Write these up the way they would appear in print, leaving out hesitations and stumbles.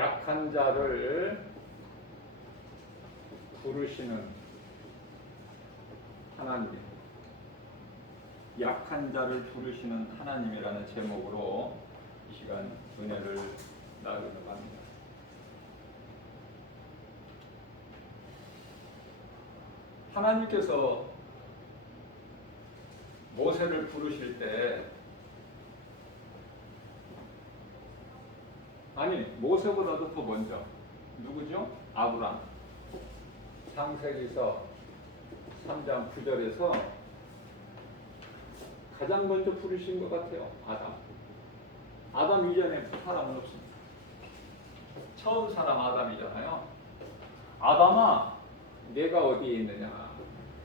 약한 자를 부르시는 하나님, 약한 자를 부르시는 하나님이라는 제목으로 이 시간 은혜를 나누려고 합니다. 하나님께서 모세를 부르실 때, 아니 모세보다도 더 먼저 누구죠? 아브람. 창세기서 3장 9절에서 가장 먼저 부르신 것 같아요. 아담 이전에 사람은 없습니다. 처음 사람 아담이잖아요. 아담아, 내가 어디에 있느냐?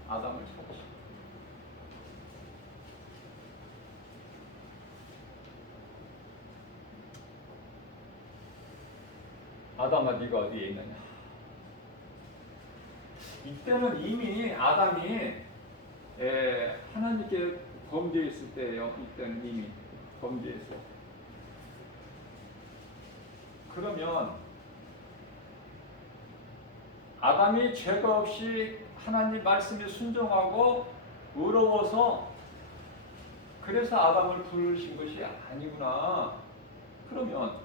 아담을 찾으시오. 아담아, 네가 어디에 있느냐? 이때는 이미 아담이 하나님께 범죄했을 때예요. 이때는 이미 범죄했어요. 그러면 아담이 죄가 없이 하나님 말씀에 순종하고 의로워서 그래서 아담을 부르신 것이 아니구나. 그러면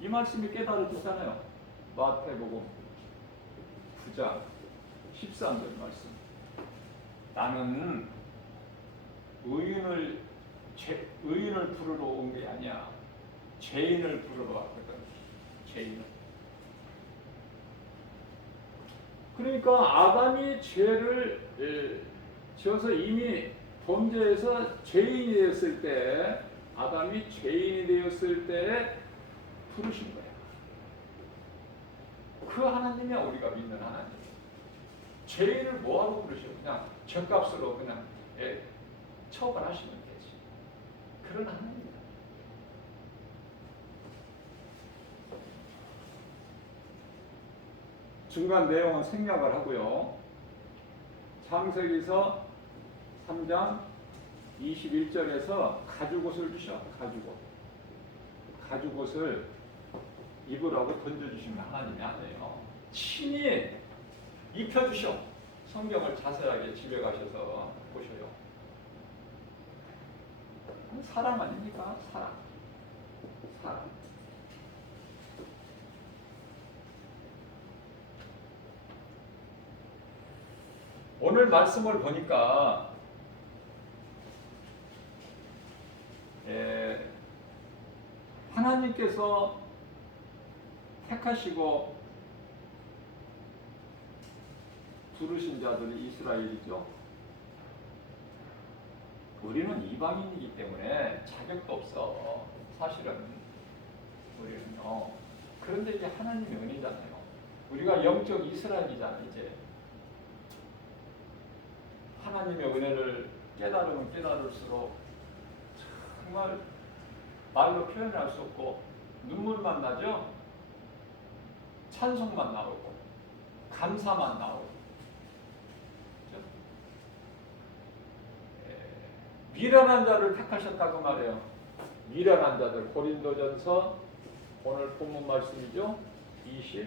이 말씀이 깨달아지잖아요. 마태복음 9장 13절 말씀. 나는 의인을 부르러 온 게 아니야. 죄인을 부르러 왔거든. 죄인을. 그러니까 아담이 죄를 지어서 이미 범죄해서 죄인이 되었을 때, 아담이 죄인이 되었을 때 부르신 거야. 그 하나님이야 우리가 믿는 하나님. 죄인을 뭐하러 부르셔? 그냥 죗값으로 그냥 처벌하시면 되지. 그런 하나님이야. 중간 내용은 생략을 하고요. 창세기서 3장 21절에서 가죽옷을 주셔. 가죽옷을 입으라고 던져주시면 하나님이 아니에요. 친히 입혀주셔. 성경을 자세하게 집에 가셔서 보셔요. 사랑 아닙니까? 사랑. 오늘 말씀을 보니까 하나님께서 택하시고 부르신 자들이 이스라엘이죠. 우리는 이방인이기 때문에 자격도 없어. 사실은 우리는요. 그런데 이제 하나님의 은혜잖아요. 우리가 영적 이스라엘이잖아. 이제 하나님의 은혜를 깨달으면 깨달을수록 정말 말로 표현할 수 없고 눈물만 나죠. 찬송만 나오고 감사만 나오고. 미련한 자를 택하셨다고 말해요. 미련한 자들. 고린도전서 오늘 본문 말씀이죠. 27절.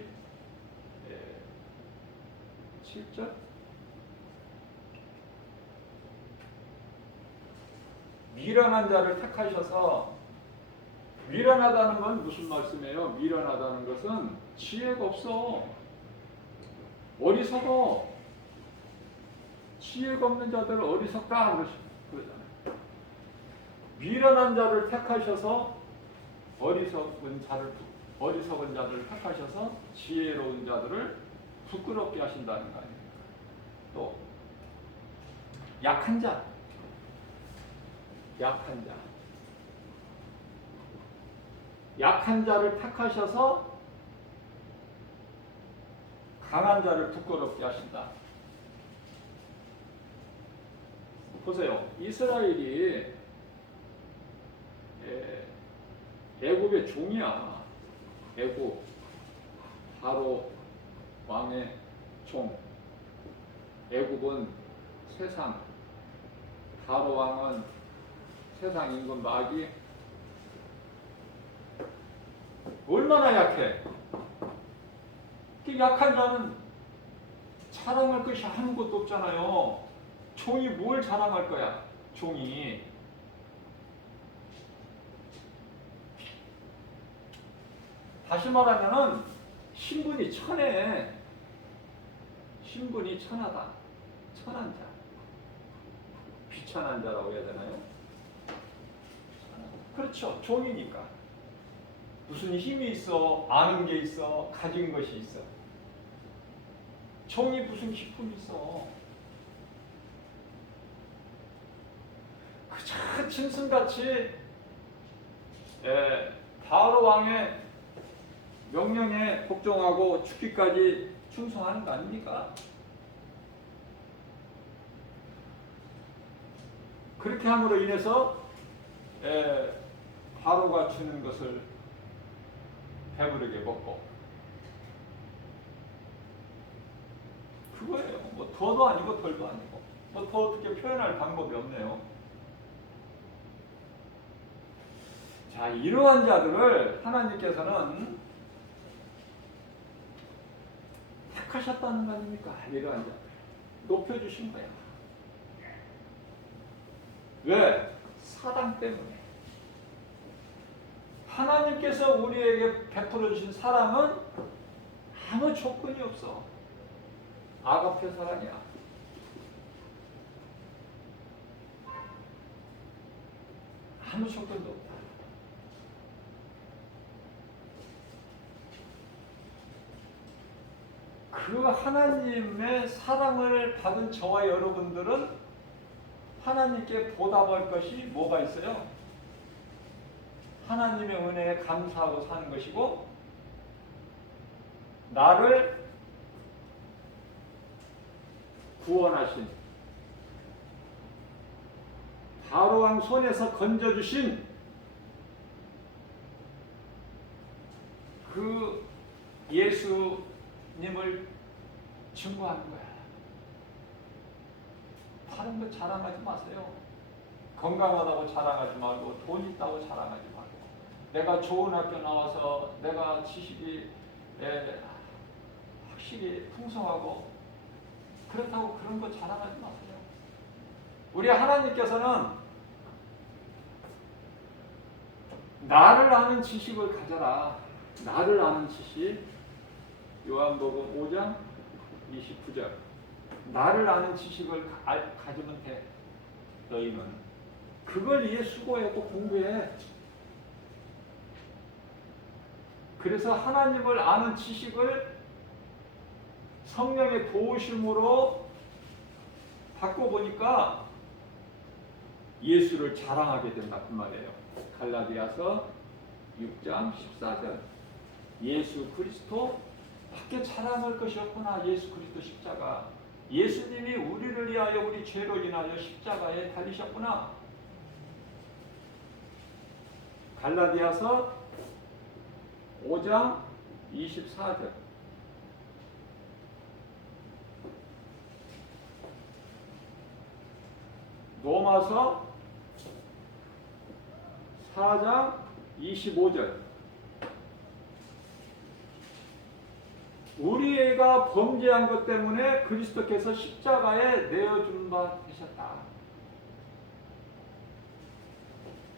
미련한 자를 택하셔서, 미련하다는 건 무슨 말씀이에요? 미련하다는 것은 지혜가 없어. 어리석어. 지혜가 없는 자들을 어리석다 그러잖아요. 미련한 자를 택하셔서 어리석은 자들을 택하셔서 지혜로운 자들을 부끄럽게 하신다는 거 아닙니까? 또 약한 자를 택하셔서 강한 자를 부끄럽게 하신다. 보세요. 이스라엘이 애굽의 종이야. 애굽 바로 왕의 종. 애굽은 세상, 바로 왕은 세상 임금 마귀. 얼마나 약해. 그 약한 자는 자랑할 것이 아무것도 없잖아요. 종이 뭘 자랑할 거야? 종이. 다시 말하면은 신분이 천해. 신분이 천하다. 천한 자. 비천한 자라고 해야 되나요? 그렇죠. 종이니까. 무슨 힘이 있어? 아는 게 있어? 가진 것이 있어? 종이 무슨 기쁨이 있어? 그저 짐승같이 바로 왕의 명령에 복종하고 죽기까지 충성하는 거 아닙니까? 그렇게 함으로 인해서 바로가 주는 것을 배부르게 먹고, 그거예요. 뭐 더도 아니고 덜도 아니고, 뭐 더 어떻게 표현할 방법이 없네요. 자, 이러한 자들을 하나님께서는 택하셨다는 거 아닙니까? 이러한 자들 높여주신 거야. 왜? 사랑 때문에. 하나님께서 우리에게 베풀어 주신 사랑은 아무 조건이 없어. 아가페 사랑이야. 아무 조건도 없다. 그 하나님의 사랑을 받은 저와 여러분들은 하나님께 보답할 것이 뭐가 있어요? 하나님의 은혜에 감사하고 사는 것이고, 나를 구원하신 바로왕 손에서 건져주신 그 예수님을 증거하는 거야. 다른 거 자랑하지 마세요. 건강하다고 자랑하지 말고, 돈 있다고 자랑하지 말고, 내가 좋은 학교 나와서 내가 지식이 확실히 풍성하고 그렇다고 그런 거 자랑하지 마세요. 우리 하나님께서는 나를 아는 지식을 가져라. 나를 아는 지식. 요한복음 5장 29절. 나를 아는 지식을 가지면 돼. 너희는 그걸 위해 수고하고 공부해. 그래서 하나님을 아는 지식을 성령의 도우심으로 받고 보니까 예수를 자랑하게 된다 그 말이에요. 갈라디아서 6장 14절. 예수 그리스도 밖에 자랑할 것이 없구나. 예수 그리스도 십자가. 예수님이 우리를 위하여 우리 죄로 인하여 십자가에 달리셨구나. 갈라디아서 5장 24절. 로마서 4장 25절. 우리가 범죄한 것 때문에 그리스도께서 십자가에 내어준 바 되셨다.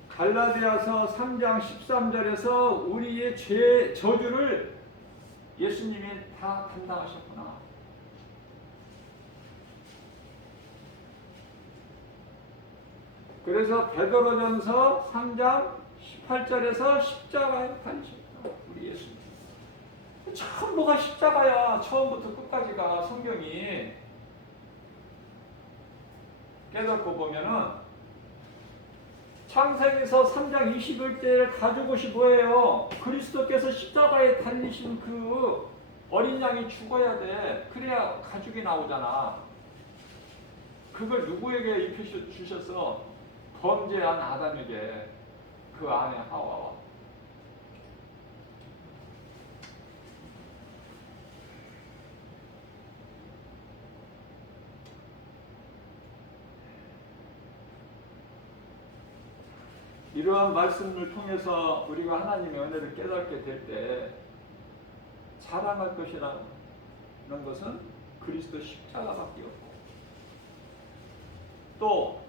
갈라디아서 3장 13절에서 우리의 죄 저주를 예수님이 다 담당하셨구나. 그래서 베드로전서 3장 18절에서 십자가에 달리셨다. 우리 예수님. 전부가 십자가야. 처음부터 끝까지가 성경이. 깨닫고 보면은 창세기서 3장 21절을 가져오시 뭐예요? 그리스도께서 십자가에 달리신 그 어린 양이 죽어야 돼. 그래야 가죽이 나오잖아. 그걸 누구에게 입혀주셨어? 범죄한 아담에게. 그 안에 하와와. 이러한 말씀을 통해서 우리가 하나님의 은혜를 깨닫게 될 때 자랑할 것이란 것은 그리스도 십자가밖에 없고, 또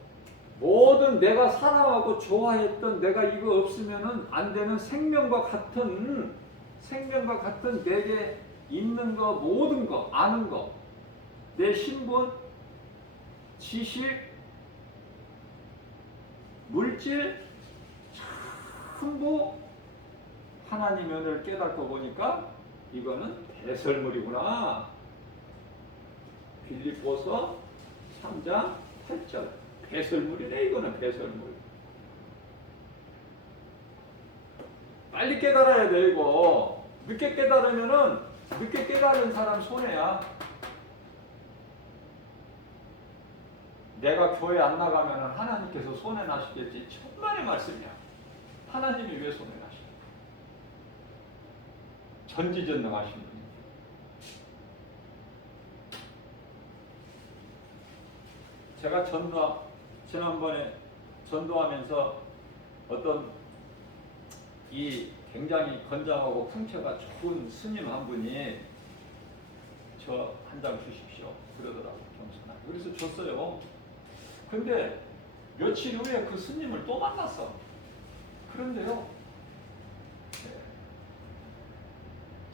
모든 내가 사랑하고 좋아했던 내가 이거 없으면은 안 되는 생명과 같은 내게 있는 거, 모든 거, 아는 거, 내 신분, 지식, 물질 전부 하나님 은혜를 깨닫고 보니까 이거는 배설물이구나. 빌립보서 3장 8절 배설물이네. 이거는 배설물. 빨리 깨달아야 돼. 이거 늦게 깨달으면은 늦게 깨달은 사람 손해야. 내가 교회 안 나가면은 하나님께서 손해 나시겠지. 천만의 말씀이야. 하나님이 왜 손해 나시냐? 전지전능하신 분이. 제가 지난번에 전도하면서 어떤 이 굉장히 건장하고 풍채가 좋은 스님 한 분이 저 한 장 주십시오 그러더라고. 경선아. 그래서 줬어요. 근데 며칠 후에 그 스님을 또 만났어. 그런데요,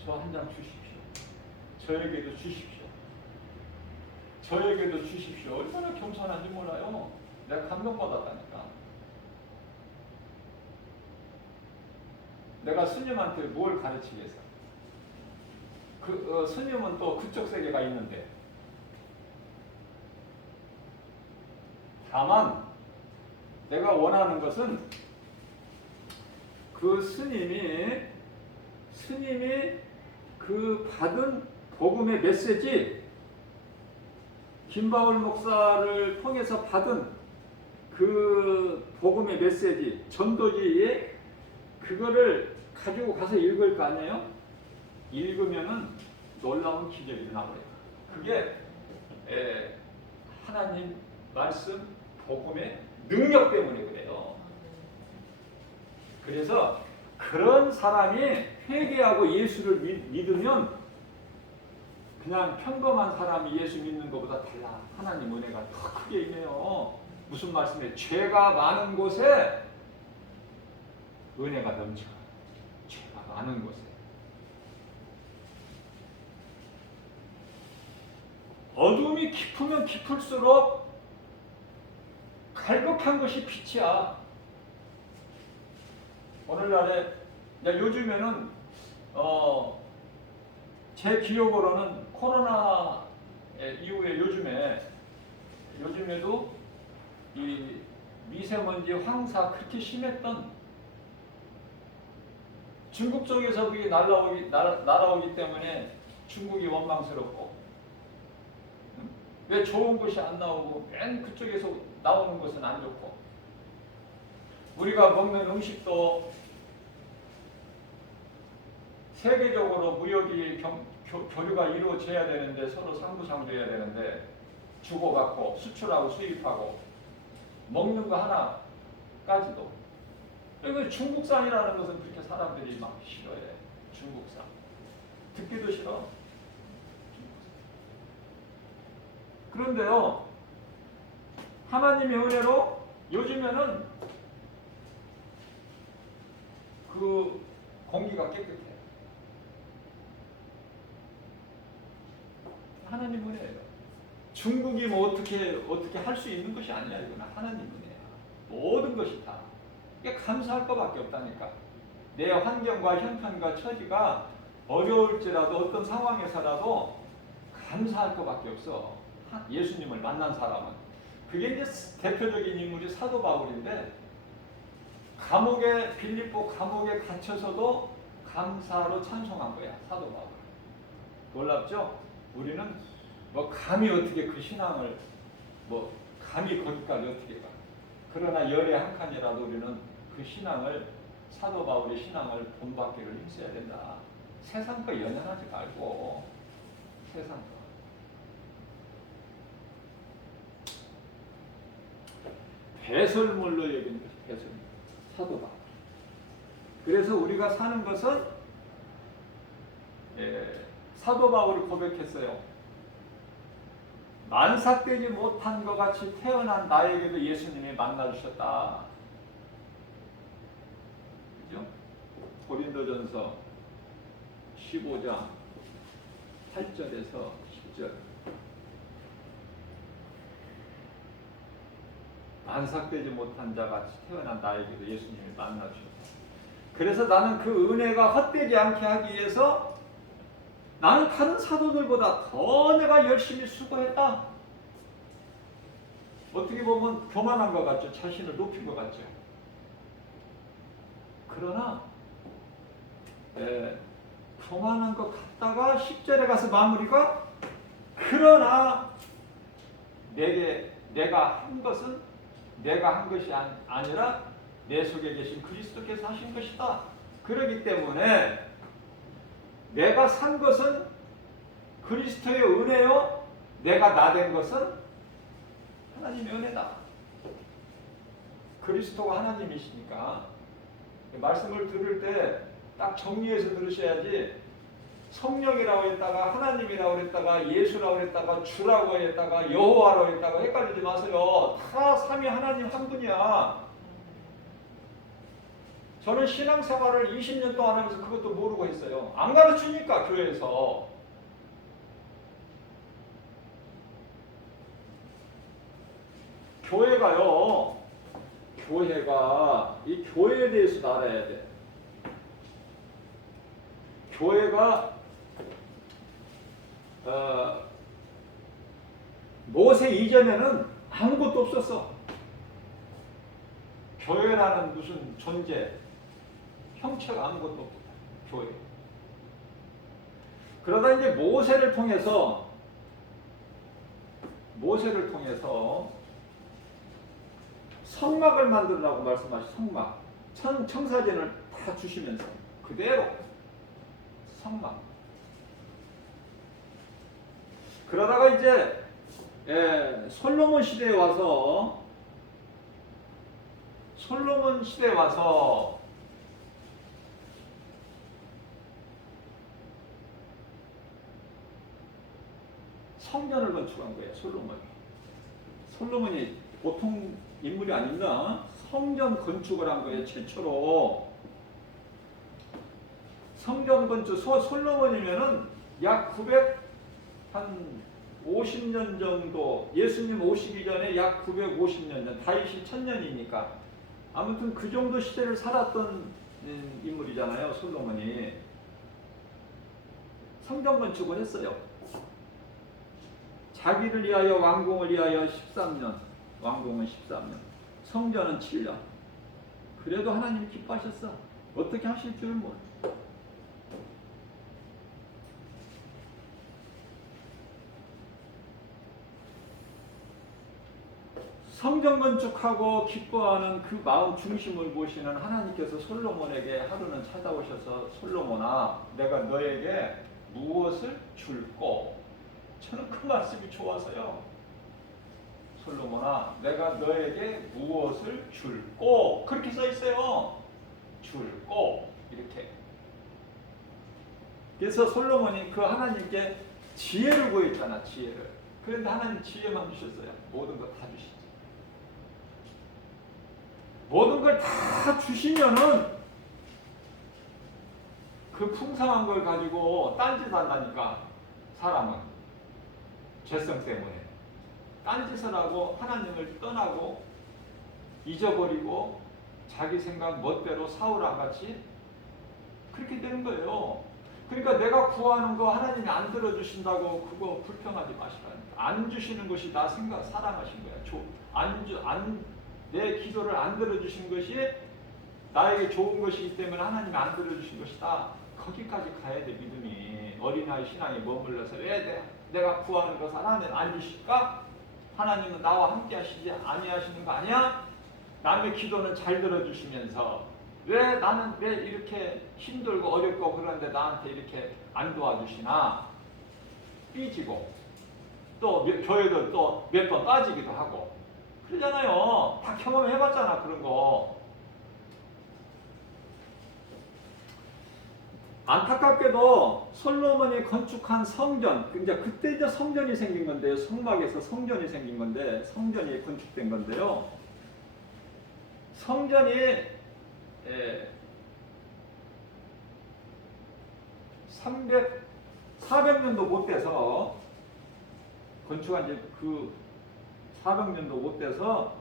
저 한 장 주십시오. 저에게도 주십시오. 저에게도 주십시오. 얼마나 겸손한지 몰라요. 내가 감동받았다니까. 내가 스님한테 뭘 가르치겠어? 스님은 또 그쪽 세계가 있는데. 다만 내가 원하는 것은 그 스님이 그 받은 복음의 메시지, 김바울 목사를 통해서 받은 그 복음의 메시지, 전도지에 그거를 가지고 가서 읽을 거 아니에요? 읽으면은 놀라운 기적이 나와요. 그게 하나님 말씀, 복음의 능력 때문에 그래요. 그래서 그런 사람이 회개하고 예수를 믿으면 그냥 평범한 사람이 예수 믿는 것보다 달라. 하나님 은혜가 더 크게 임해요. 무슨 말씀이에요? 죄가 많은 곳에 은혜가 넘쳐. 죄가 많은 곳에. 어둠이 깊으면 깊을수록 갈급한 것이 빛이야. 오늘날에 요즘에는 제 기억으로는 코로나 이후에 요즘에도 이 미세먼지 황사 그렇게 심했던 중국 쪽에서 그게 날아오기 때문에 중국이 원망스럽고, 왜 좋은 것이 안 나오고 맨 그쪽에서 나오는 것은 안 좋고, 우리가 먹는 음식도 세계적으로 무역이 교류가 이루어져야 되는데, 서로 상부상조해야 되는데, 주고받고 수출하고 수입하고 먹는 거 하나까지도. 그리고 중국산이라는 것은 그렇게 사람들이 막 싫어해. 중국산 듣기도 싫어. 그런데요, 하나님의 은혜로 요즘에는 그 공기가 깨끗해. 하나님 은혜예요. 중국이 뭐 어떻게 할 수 있는 것이 아니야. 이건 하나님 은혜야. 모든 것이 다. 이게 감사할 것밖에 없다니까. 내 환경과 형편과 처지가 어려울지라도 어떤 상황에서라도 감사할 것밖에 없어. 예수님을 만난 사람은. 그게 이제 대표적인 인물이 사도 바울인데, 빌립보 감옥에 갇혀서도 감사로 찬송한 거야. 사도 바울. 놀랍죠? 우리는 뭐 감히 어떻게 그 신앙을 감히 거기까지 어떻게 가. 그러나 열의 한 칸이라도 우리는 그 신앙을, 사도 바울의 신앙을 본받기를 힘써야 된다. 세상 거 연연하지 말고, 세상 거. 배설물로 여긴 것이 배설물. 사도 바울. 그래서 우리가 사는 것은 사도 바울이 고백했어요. 만삭되지 못한 것 같이 태어난 나에게도 예수님이 만나주셨다. 그죠? 고린도전서 15장 8절에서 10절. 만삭되지 못한 자 같이 태어난 나에게도 예수님이 만나주셨다. 그래서 나는 그 은혜가 헛되지 않게 하기 위해서 나는 다른 사도들보다 더 내가 열심히 수고했다. 어떻게 보면 교만한 것 같죠. 자신을 높인 것 같죠. 그러나 교만한 것 같다가 10절에 가서 마무리가 그러나 내가 한 것은 내가 한 것이 아니라 내 속에 계신 그리스도께서 하신 것이다. 그렇기 때문에 내가 산 것은 그리스도의 은혜요, 내가 나 된 것은 하나님의 은혜다. 그리스도가 하나님이시니까 말씀을 들을 때 딱 정리해서 들으셔야지 성령이라고 했다가 하나님이라고 했다가 예수라고 했다가 주라고 했다가 여호와라고 했다가 헷갈리지 마세요. 다 삼위 하나님 한 분이야. 저는 신앙생활을 20년 동안 하면서 그것도 모르고 있어요. 안 가르치니까 교회에서. 교회가 이 교회에 대해서 알아야 돼. 교회가 모세 이전에는 아무것도 없었어. 교회라는 무슨 존재, 형체가 아무것도 없다. 교회. 그러다 이제 모세를 통해서 성막을 만들라고 말씀하신 성막, 청사진을 다 주시면서 그대로 성막. 그러다가 이제 솔로몬 시대에 와서 성전을 건축한 거예요. 솔로몬이 보통 인물이 아닙니다. 성전 건축을 한 거예요. 최초로. 성전 건축 솔로몬이면은 약 950년 정도, 예수님 오시기 전에 약 950년 전, 다윗이 1000년이니까 아무튼 그 정도 시대를 살았던 인물이잖아요. 솔로몬이. 성전 건축을 했어요. 자기를 위하여 왕궁을 위하여 13년, 왕궁은 13년, 성전은 7년. 그래도 하나님이 기뻐하셨어. 어떻게 하실 줄은 몰라. 성전 건축하고 기뻐하는 그 마음 중심을 보시는 하나님께서 솔로몬에게 하루는 찾아오셔서 솔로몬아, 내가 너에게 무엇을 줄꼬? 저는 그 말씀이 좋아서요. 솔로몬아, 내가 너에게 무엇을 줄꼬? 그렇게 써 있어요. 줄꼬 이렇게. 그래서 솔로몬이 그 하나님께 지혜를 구했잖아. 지혜를. 그런데 하나님 지혜만 주셨어요. 모든 거 다 주시지. 모든 걸 다 주시면은 그 풍성한 걸 가지고 딴짓 한다니까. 사람은 죄성 때문에 딴짓을 하고 하나님을 떠나고 잊어버리고 자기 생각 멋대로 사울아 같이 그렇게 되는 거예요. 그러니까 내가 구하는 거 하나님이 안 들어주신다고 그거 불평하지 마시라니까. 안 주시는 것이 나 사랑하신 거야. 내 기도를 안 들어주신 것이 나에게 좋은 것이기 때문에 하나님이 안 들어주신 것이다. 거기까지 가야 돼. 믿음이. 어린아이 신앙에 머물러서 왜 내가 구하는 것을 하나님 안 주실까? 하나님은 나와 함께 하시지 아니하시는 거 아니야? 남의 기도는 잘 들어주시면서 왜 나는 왜 이렇게 힘들고 어렵고 그런데 나한테 이렇게 안 도와주시나? 삐지고 또 교회도 또 몇 번 빠지기도 하고 그러잖아요. 다 경험해봤잖아. 그런 거. 안타깝게도 솔로몬이 건축한 성전, 이제 그때 이제 성전이 생긴 건데요. 성막에서 성전이 생긴 건데, 성전이 건축된 건데요. 성전이 400년도 못 돼서 건축한 지 그 400년도 못 돼서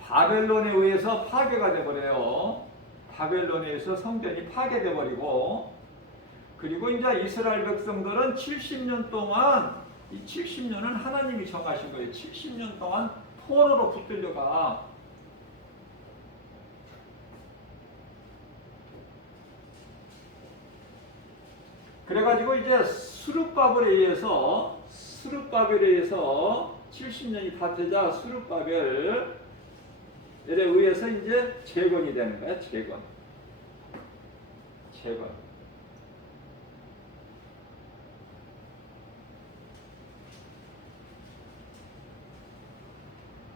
바벨론에 의해서 파괴가 돼버려요. 바벨론에 의해서 성전이 파괴돼 버리고, 그리고 이제 이스라엘 백성들은 70년 동안, 이 70년은 하나님이 정하신 거예요. 70년 동안 포로로 붙들려가. 그래가지고 이제 스룹바벨에 의해서 70년이 다 되자 스룹바벨에 의해서 이제 재건이 되는 거야. 재건.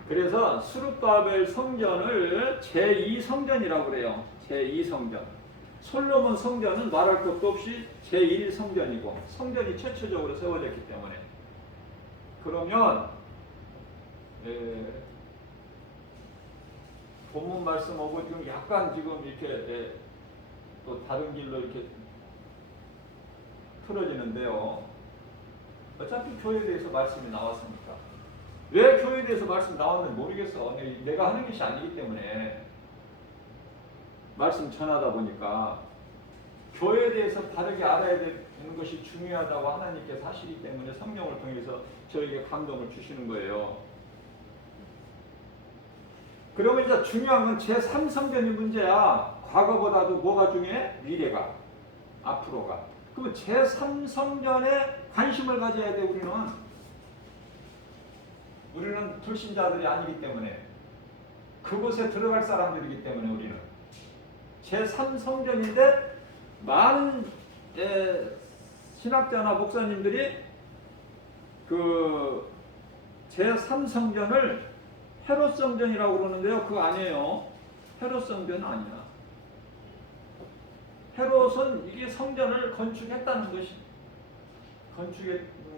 그래서 스룹바벨 성전을 제2성전이라고 그래요. 제2성전. 솔로몬 성전은 말할 것도 없이 제1성전이고 성전이 최초적으로 세워졌기 때문에. 그러면 본문 말씀하고 지금 약간 지금 이렇게 또 다른 길로 이렇게 틀어지는데요. 어차피 교회에 대해서 말씀이 나왔으니까. 왜 교회에 대해서 말씀이 나왔는지 모르겠어. 내가 하는 것이 아니기 때문에. 말씀 전하다 보니까 교회에 대해서 바르게 알아야 되는 것이 중요하다고 하나님께서 하시기 때문에 성령을 통해서 저에게 감동을 주시는 거예요. 그러면 이제 중요한 건 제3성전이 문제야. 과거보다도 뭐가 중요해? 미래가, 앞으로가. 그럼 제3성전에 관심을 가져야 돼. 우리는 불신자들이 아니기 때문에, 그곳에 들어갈 사람들이기 때문에. 우리는 제3성전인데 많은 신학자나 목사님들이 그 제3성전을 헤롯성전이라고 그러는데요. 그거 아니에요. 헤롯성전은 아니야. 헤롯은 이게 성전을 건축했다는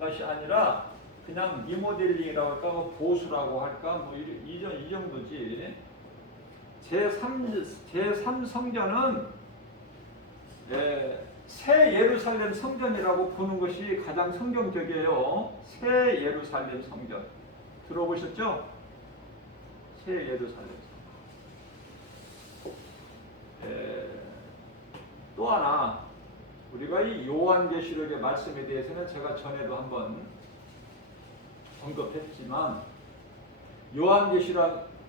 것이 아니라 그냥 리모델링이라고 할까, 보수라고 할까, 뭐 이 정도지. 제3성전은 새 예루살렘 성전이라고 보는 것이 가장 성경적이에요. 새 예루살렘 성전. 들어보셨죠? 새 예루살렘 성전. 또 하나, 우리가 이 요한계시록의 말씀에 대해서는 제가 전에도 한번 언급했지만,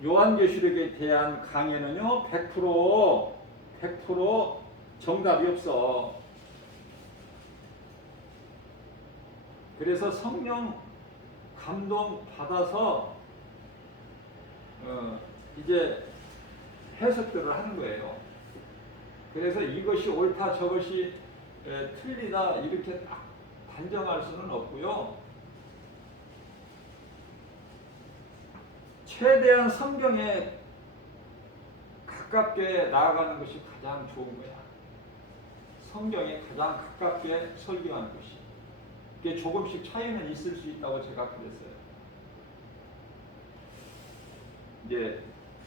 요한계시록에 대한 강의는요 100% 정답이 없어. 그래서 성령 감동 받아서 이제 해석들을 하는 거예요. 그래서 이것이 옳다 저것이 틀리다 이렇게 딱 단정할 수는 없고요. 최대한 성경에 가깝게 나아가는 것이 가장 좋은 거야. 성경에 가장 가깝게 설교하는 것이. 이게 조금씩 차이는 있을 수 있다고 제가 그랬어요. 이제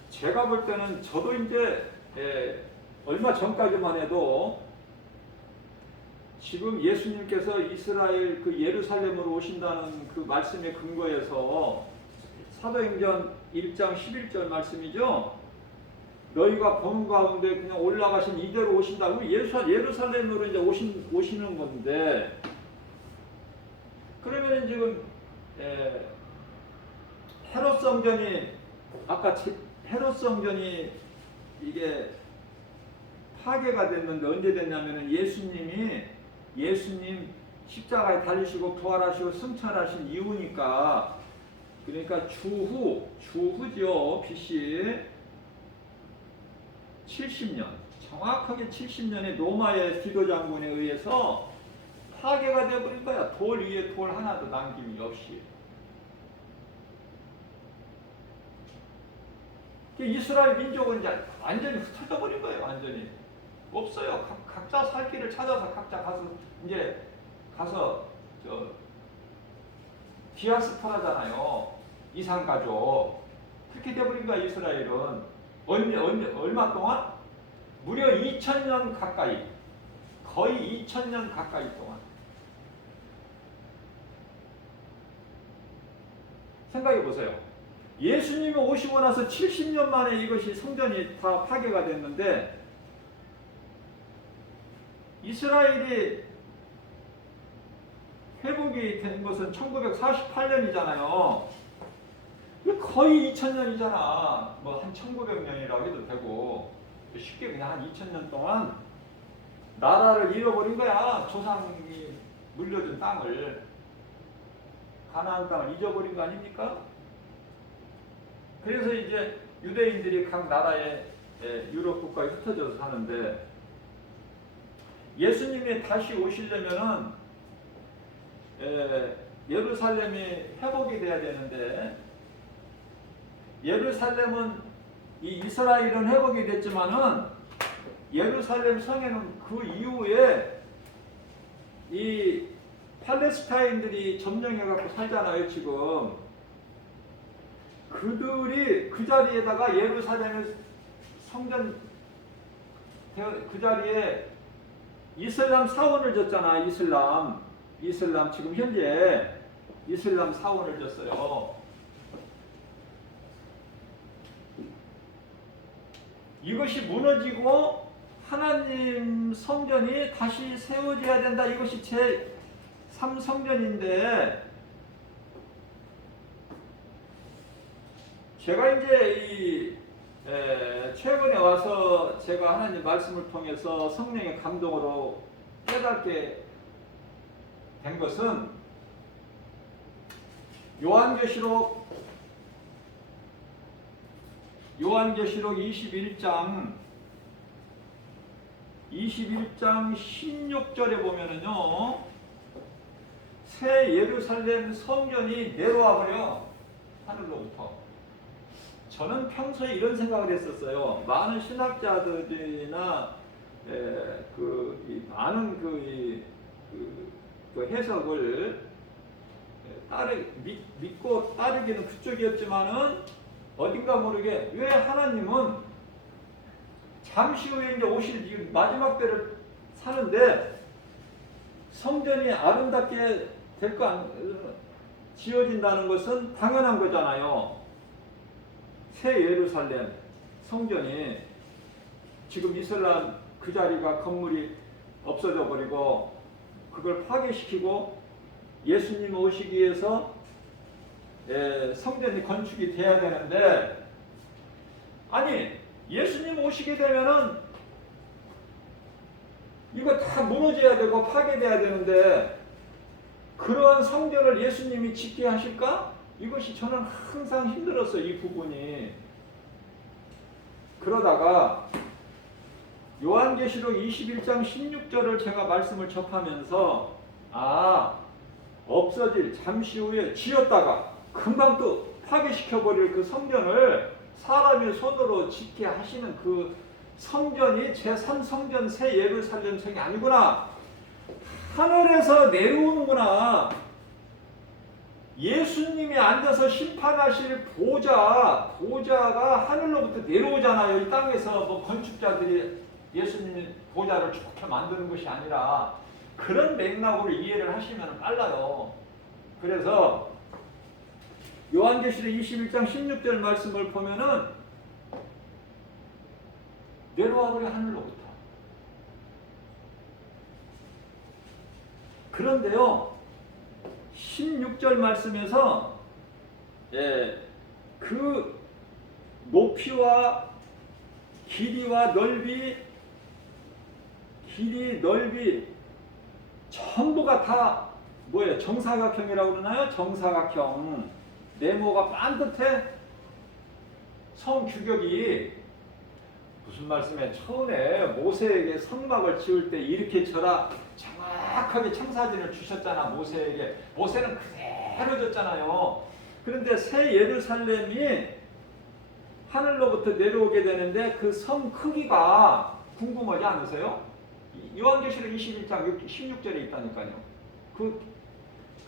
제가 볼 때는 저도 이제 얼마 전까지만 해도 지금 예수님께서 이스라엘 그 예루살렘으로 오신다는 그 말씀에 근거해서 사도행전 1장 11절 말씀이죠. 너희가 보는 가운데 그냥 올라가신 이대로 오신다고 예루살렘으로 이제 오시는 건데, 그러면 지금 헤롯 성전이 아까 헤롯 성전이 이게 파괴가 됐는데 언제 됐냐면은 예수님 십자가에 달리시고 부활하시고 승천하신 이후니까. 그러니까 주후죠. BC 70년, 정확하게 70년에 로마의 디도 장군에 의해서 파괴가 되어버린 거야. 돌 위에 돌 하나도 남김이 없이. 이스라엘 민족은 이제 완전히 흩어져 버린 거예요. 완전히 없어요. 각자 살 길을 찾아서 각자 가서 이제 가서 디아스포라잖아요. 이산 가족. 그렇게 돼버린 거야. 이스라엘은 얼마 동안? 무려 2000년 가까이, 거의 2000년 가까이 동안. 생각해 보세요. 예수님이 오시고 나서 70년 만에 이것이 성전이 다 파괴가 됐는데, 이스라엘이 회복이 된 것은 1948년이잖아요. 거의 2000년이잖아. 뭐 한 1900년이라고 해도 되고, 쉽게 그냥 한 2000년 동안 나라를 잃어버린 거야. 조상이 물려준 땅을, 가나안 땅을 잊어버린 거 아닙니까? 그래서 이제 유대인들이 각 나라의 유럽 국가에 흩어져서 사는데, 예수님이 다시 오시려면은 예루살렘이 회복이 돼야 되는데, 예루살렘은 이스라엘은 회복이 됐지만은 예루살렘 성에는 그 이후에 이 팔레스타인들이 점령해 갖고 살잖아요. 지금 그들이 그 자리에다가 예루살렘의 성전 그 자리에 이슬람 사원을 줬잖아. 이슬람 지금 현재 이슬람 사원을 줬어요. 이것이 무너지고 하나님 성전이 다시 세워져야 된다. 이것이 제3성전인데, 제가 이제 최근에 와서 제가 하나님 말씀을 통해서 성령의 감동으로 깨닫게 된 것은, 요한계시록 21장 16절에 보면은요, 새 예루살렘 성전이 내려와 버려, 하늘로부터. 저는 평소에 이런 생각을 했었어요. 많은 신학자들이나 많은 그 해석을 믿고 따르기는 그쪽이었지만은, 어딘가 모르게 왜 하나님은 잠시 후에 이제 오실 마지막 때를 사는데 성전이 아름답게 지어진다는 것은 당연한 거잖아요. 새 예루살렘 성전이 지금 이슬람 그 자리가 건물이 없어져 버리고 그걸 파괴시키고 예수님 오시기 위해서 성전이 건축이 돼야 되는데, 아니 예수님 오시게 되면은 이거 다 무너져야 되고 파괴돼야 되는데, 그러한 성전을 예수님이 짓게 하실까? 이것이 저는 항상 힘들었어요. 이 부분이. 그러다가 요한계시록 21장 16절을 제가 말씀을 접하면서, 없어질 잠시 후에 지었다가 금방 또 파괴시켜버릴 그 성전을 사람의 손으로 짓게 하시는 그 성전이 제3성전 새 예루살렘 성이 아니구나. 하늘에서 내려오는구나. 예수님이 앉아서 심판하실 보좌가 하늘로부터 내려오잖아요. 이 땅에서 뭐 건축자들이 예수님의 보좌를 좋게 만드는 것이 아니라, 그런 맥락으로 이해를 하시면 빨라요. 그래서 요한계시록 21장 16절 말씀을 보면은 내려와버려, 하늘로부터. 그런데요, 16절 말씀에서 그 높이와 길이 넓이 전부가 다 뭐예요? 정사각형이라고 그러나요? 정사각형. 네모가 반듯해. 성 규격이 무슨 말씀에, 처음에 모세에게 성막을 지을 때 이렇게 저라 정확하게 청사진을 주셨잖아. 모세에게. 모세는 그대로 줬잖아요. 그런데 새 예루살렘이 하늘로부터 내려오게 되는데 그 섬 크기가 궁금하지 않으세요? 요한계시록 21장 16절에 있다니까요.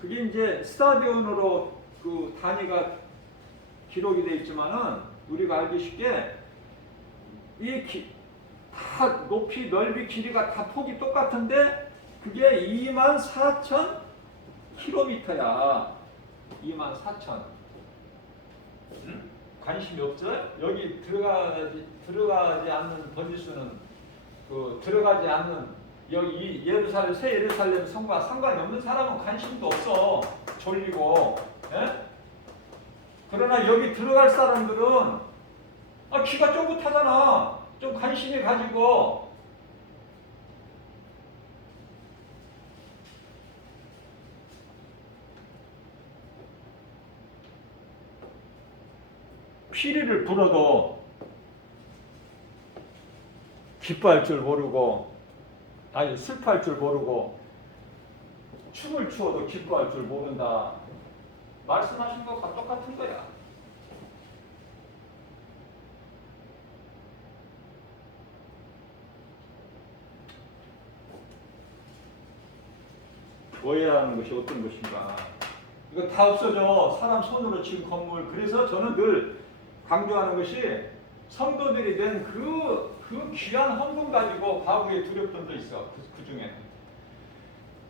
그게 이제 스타디온으로 그 단위가 기록이 되어 있지만은 우리가 알기 쉽게 다 높이 넓이 길이가 다 폭이 똑같은데 그게 24,000km야. 24,000. 관심이 없어요? 여기 들어가지 않는 번지수는 들어가지 않는 여기 예루살렘 새 예루살렘 성과 상관이 없는 사람은 관심도 없어. 졸리고. 예? 그러나 여기 들어갈 사람들은 귀가 쫑긋하잖아. 좀 관심이 가지고. 피리를 불어도 기뻐할 줄 모르고, 아니 슬퍼할 줄 모르고, 춤을 추어도 기뻐할 줄 모른다. 말씀하신 것과 똑같은 거야. 교회라는 것이 어떤 것인가? 이거 다 없어져. 사람 손으로 지은 건물. 그래서 저는 늘 강조하는 것이 성도들이 된 그 귀한 헌금 가지고 과거에 두렵던 데 있어. 그 중에.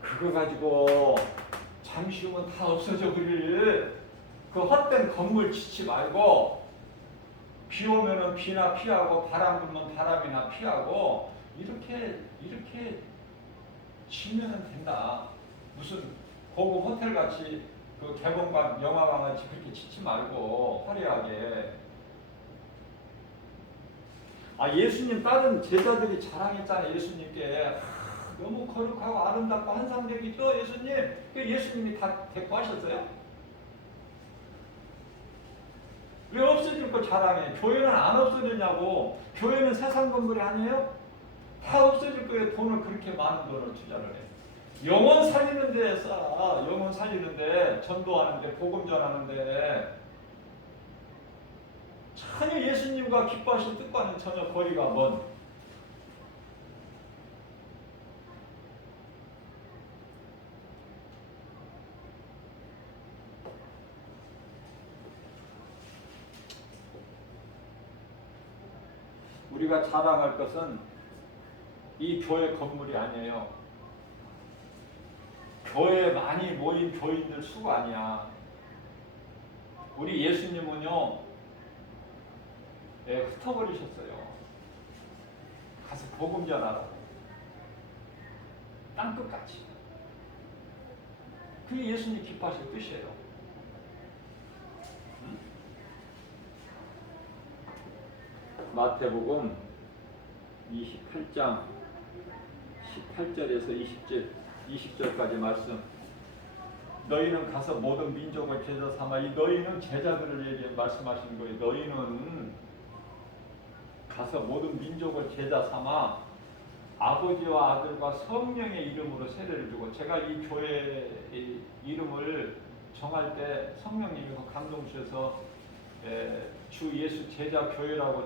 그거 가지고 잠시 후면 다 없어져 버릴 그 헛된 건물 짓지 말고 비 오면은 비나 피하고 바람 불면 바람이나 피하고 이렇게 지으면 된다. 무슨 고급 호텔 같이 그 개봉관 영화관 같이 그렇게 짓지 말고 화려하게. 예수님 다른 제자들이 자랑했잖아요. 예수님께 너무 거룩하고 아름답고 환상적이죠 예수님. 예수님이 다 데리고 하셨어요? 왜 없어질 거 자랑해? 교회는 안 없어지냐고. 교회는 세상 건물이 아니에요? 다 없어질 거예요. 돈을 그렇게 많은 돈을 투자를 해. 영혼 살리는 데에 써. 영혼 살리는데, 전도하는데, 복음 전하는데 전혀 예수님과 기뻐하신 뜻과는 전혀 거리가 먼. 우리가 자랑할 것은 이 교회 건물이 아니에요. 교회에 많이 모인 교인들 수가 아니야. 우리 예수님은요, 흩어버리셨어요. 가서 복음 전하라고. 땅끝같이. 그게 예수님 기뻐하실 뜻이에요. 응? 마태복음 28장 18절에서 20절까지 말씀. 너희는 가서 모든 민족을 제자 삼아. 이 너희는 제자들을 얘기해 말씀하시는 거예요. 너희는 가서 모든 민족을 제자 삼아 아버지와 아들과 성령의 이름으로 세례를 주고. 제가 이 교회의 이름을 정할 때 성령님이 감동 주셔서 주 예수 제자 교회라고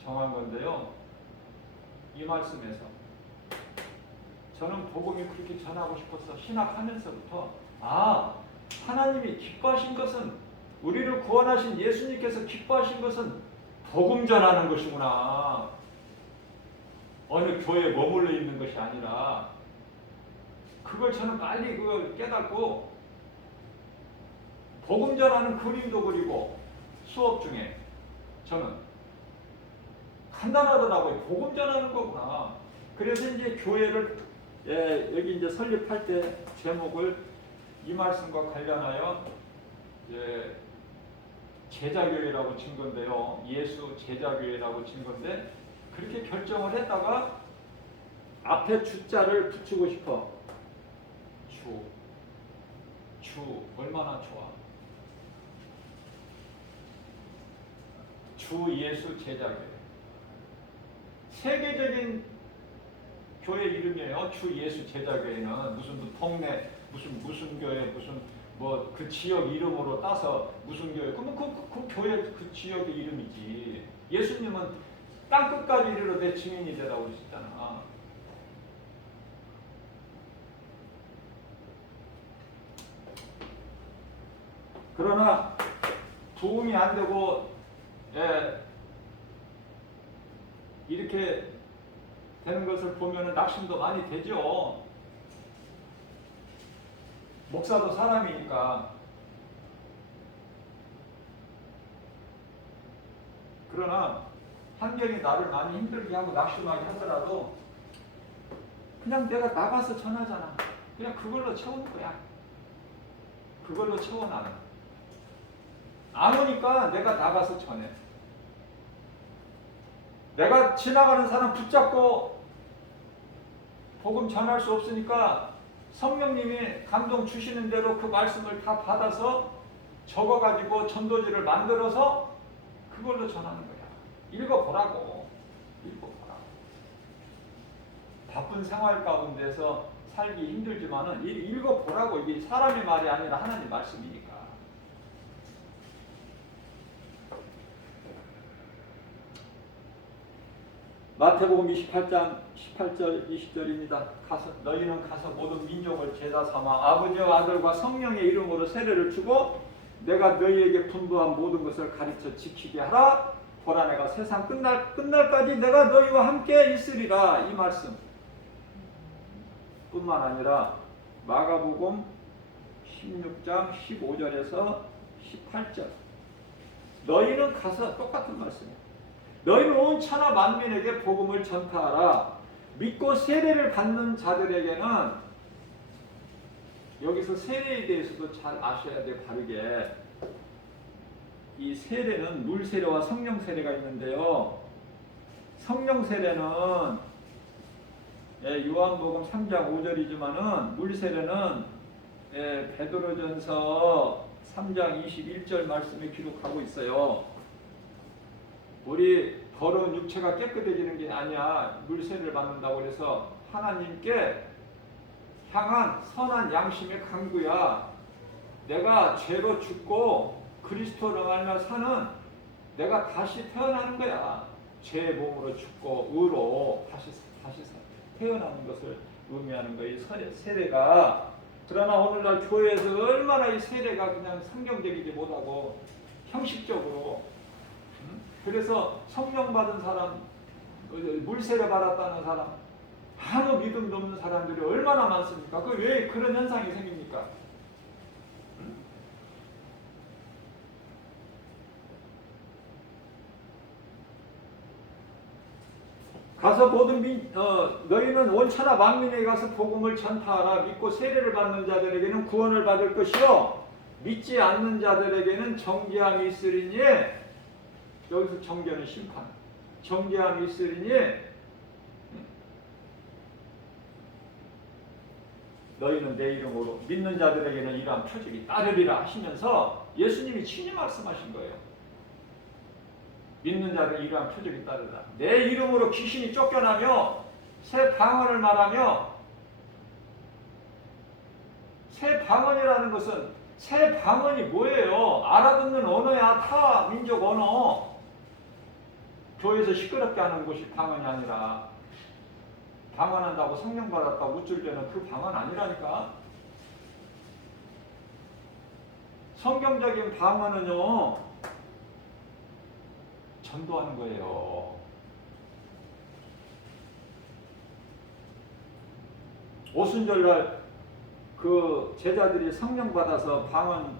정한 건데요. 이 말씀에서 저는 복음이 그렇게 전하고 싶어서 신학하면서부터 하나님이 기뻐하신 것은, 우리를 구원하신 예수님께서 기뻐하신 것은 복음 전하는 것이구나. 어느 교회에 머물러 있는 것이 아니라. 그걸 저는 빨리 그걸 깨닫고 복음 전하는 그림도 그리고 수업 중에 저는 간단하더라고요. 복음 전하는 거구나. 그래서 이제 교회를 여기 이제 설립할 때 제목을 이 말씀과 관련하여 제자교회라고 친 건데요. 예수 제자교회라고 친 건데, 그렇게 결정을 했다가 앞에 주자를 붙이고 싶어. 주 얼마나 좋아. 주 예수 제자교회. 세계적인 교회 이름이에요. 주 예수 제자교회는 무슨 동네 무슨 교회 무슨 뭐 그 지역 이름으로 따서 무슨 교회, 그러면 그 교회 그 지역의 이름이지. 예수님은 땅 끝까지 이르러 내 증인이 되라고 그러셨잖아. 그러나 도움이 안 되고 이렇게 되는 것을 보면 낙심도 많이 되죠. 목사도 사람이니까. 그러나 환경이 나를 많이 힘들게 하고 낙심하게 하더라도 그냥 내가 나가서 전하잖아. 그냥 그걸로 채우는 거야. 그걸로 채워나는. 안 오니까 내가 나가서 전해. 내가 지나가는 사람 붙잡고 복음 전할 수 없으니까 성령님이 감동 주시는 대로 그 말씀을 다 받아서 적어가지고 전도지를 만들어서 그걸로 전하는 거야. 읽어보라고. 읽어보라고. 바쁜 생활 가운데서 살기 힘들지만은 읽어보라고. 이게 사람의 말이 아니라 하나님 말씀이니까. 마태복음 28장 18절 20절입니다. 너희는 가서 모든 민족을 제자 삼아 아버지와 아들과 성령의 이름으로 세례를 주고 내가 너희에게 분부한 모든 것을 가르쳐 지키게 하라. 보라 내가 세상 끝날까지 내가 너희와 함께 있으리라. 이 말씀 뿐만 아니라 마가복음 16장 15절에서 18절 너희는 가서 똑같은 말씀이에요. 너희는 온 천하 만민에게 복음을 전파하라. 믿고 세례를 받는 자들에게는, 여기서 세례에 대해서도 잘 아셔야 돼요. 바르게. 이 세례는 물 세례와 성령 세례가 있는데요. 성령 세례는 요한복음 3장 5절이지만은 물 세례는 베드로전서 3장 21절 말씀에 기록하고 있어요. 우리 더러운 육체가 깨끗해지는 게 아니야. 물세례를 받는다고 해서 하나님께 향한 선한 양심의 강구야. 내가 죄로 죽고 그리스도로 말미암아 사는 내가 다시 태어나는 거야. 죄의 몸으로 죽고 의로 다시 태어나는 것을 의미하는 거예요. 세례가. 그러나 오늘날 교회에서 얼마나 이 세례가 그냥 성경적이지 못하고 형식적으로, 그래서 성령 받은 사람, 물세례 받았다는 사람, 아무 믿음도 없는 사람들이 얼마나 많습니까? 그 왜 그런 현상이 생깁니까? 가서 모든 너희는 온 천하 만민에게 가서 복음을 전파하라. 믿고 세례를 받는 자들에게는 구원을 받을 것이요 믿지 않는 자들에게는 정죄함이 있으리니, 여기서 정죄는 심판, 정죄함이 있으리니 너희는 내 이름으로 믿는 자들에게는 이러한 표적이 따르리라 하시면서 예수님이 친히 말씀하신 거예요. 믿는 자들 이러한 표적이 따르리라. 내 이름으로 귀신이 쫓겨나며 새 방언을 말하며, 새 방언이라는 것은, 새 방언이 뭐예요? 알아듣는 언어야. 타 민족 언어. 교회에서 시끄럽게 하는 것이 방언이 아니라, 방언한다고 성령 받았다고 우쭐 때는 그 방언 아니라니까. 성경적인 방언은요, 전도하는 거예요. 오순절날 그 제자들이 성령 받아서 방언,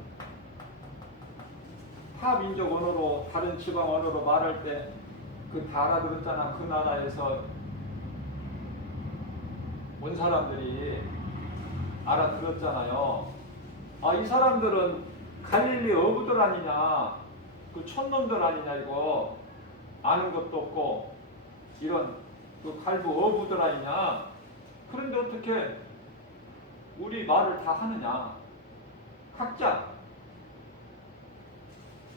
타 민족 언어로, 다른 지방 언어로 말할 때 그 다 알아들었잖아. 그 나라에서 온 사람들이 알아들었잖아요. 아, 이 사람들은 갈릴리 어부들 아니냐, 그 촌놈들 아니냐, 이거 아는 것도 없고 이런 그 갈부 어부들 아니냐. 그런데 어떻게 우리 말을 다 하느냐. 각자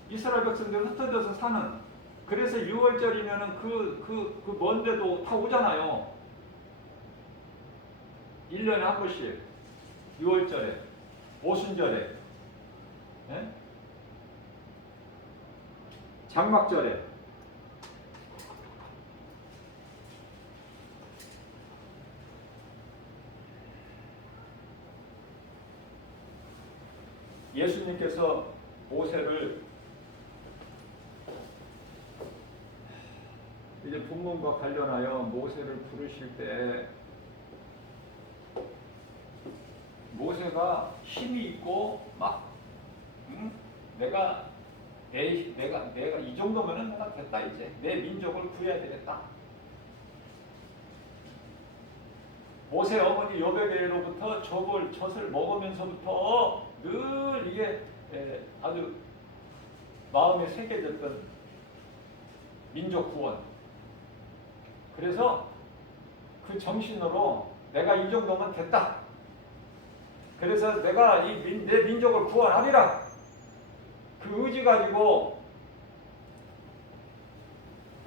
이스라엘 백성들 흩어져서 사는, 그래서 6월절이면은 그 먼데도 다 오잖아요. 1년에 한 번씩 6월절에, 오순절에 예? 장막절에 예수님께서 모세를 이제 분문과 관련하여 모세를 부르실 때 모세가 힘이 있고 막 내가 이 정도면은 내가 됐다, 이제 내 민족을 구해야 되겠다. 모세 어머니 여베개로부터 젖을 먹으면서부터 늘 이게 아주 마음에 새겨졌던 민족 구원. 그래서 그 정신으로 내가 이 정도면 됐다. 그래서 내가 내 민족을 구원하리라. 그 의지 가지고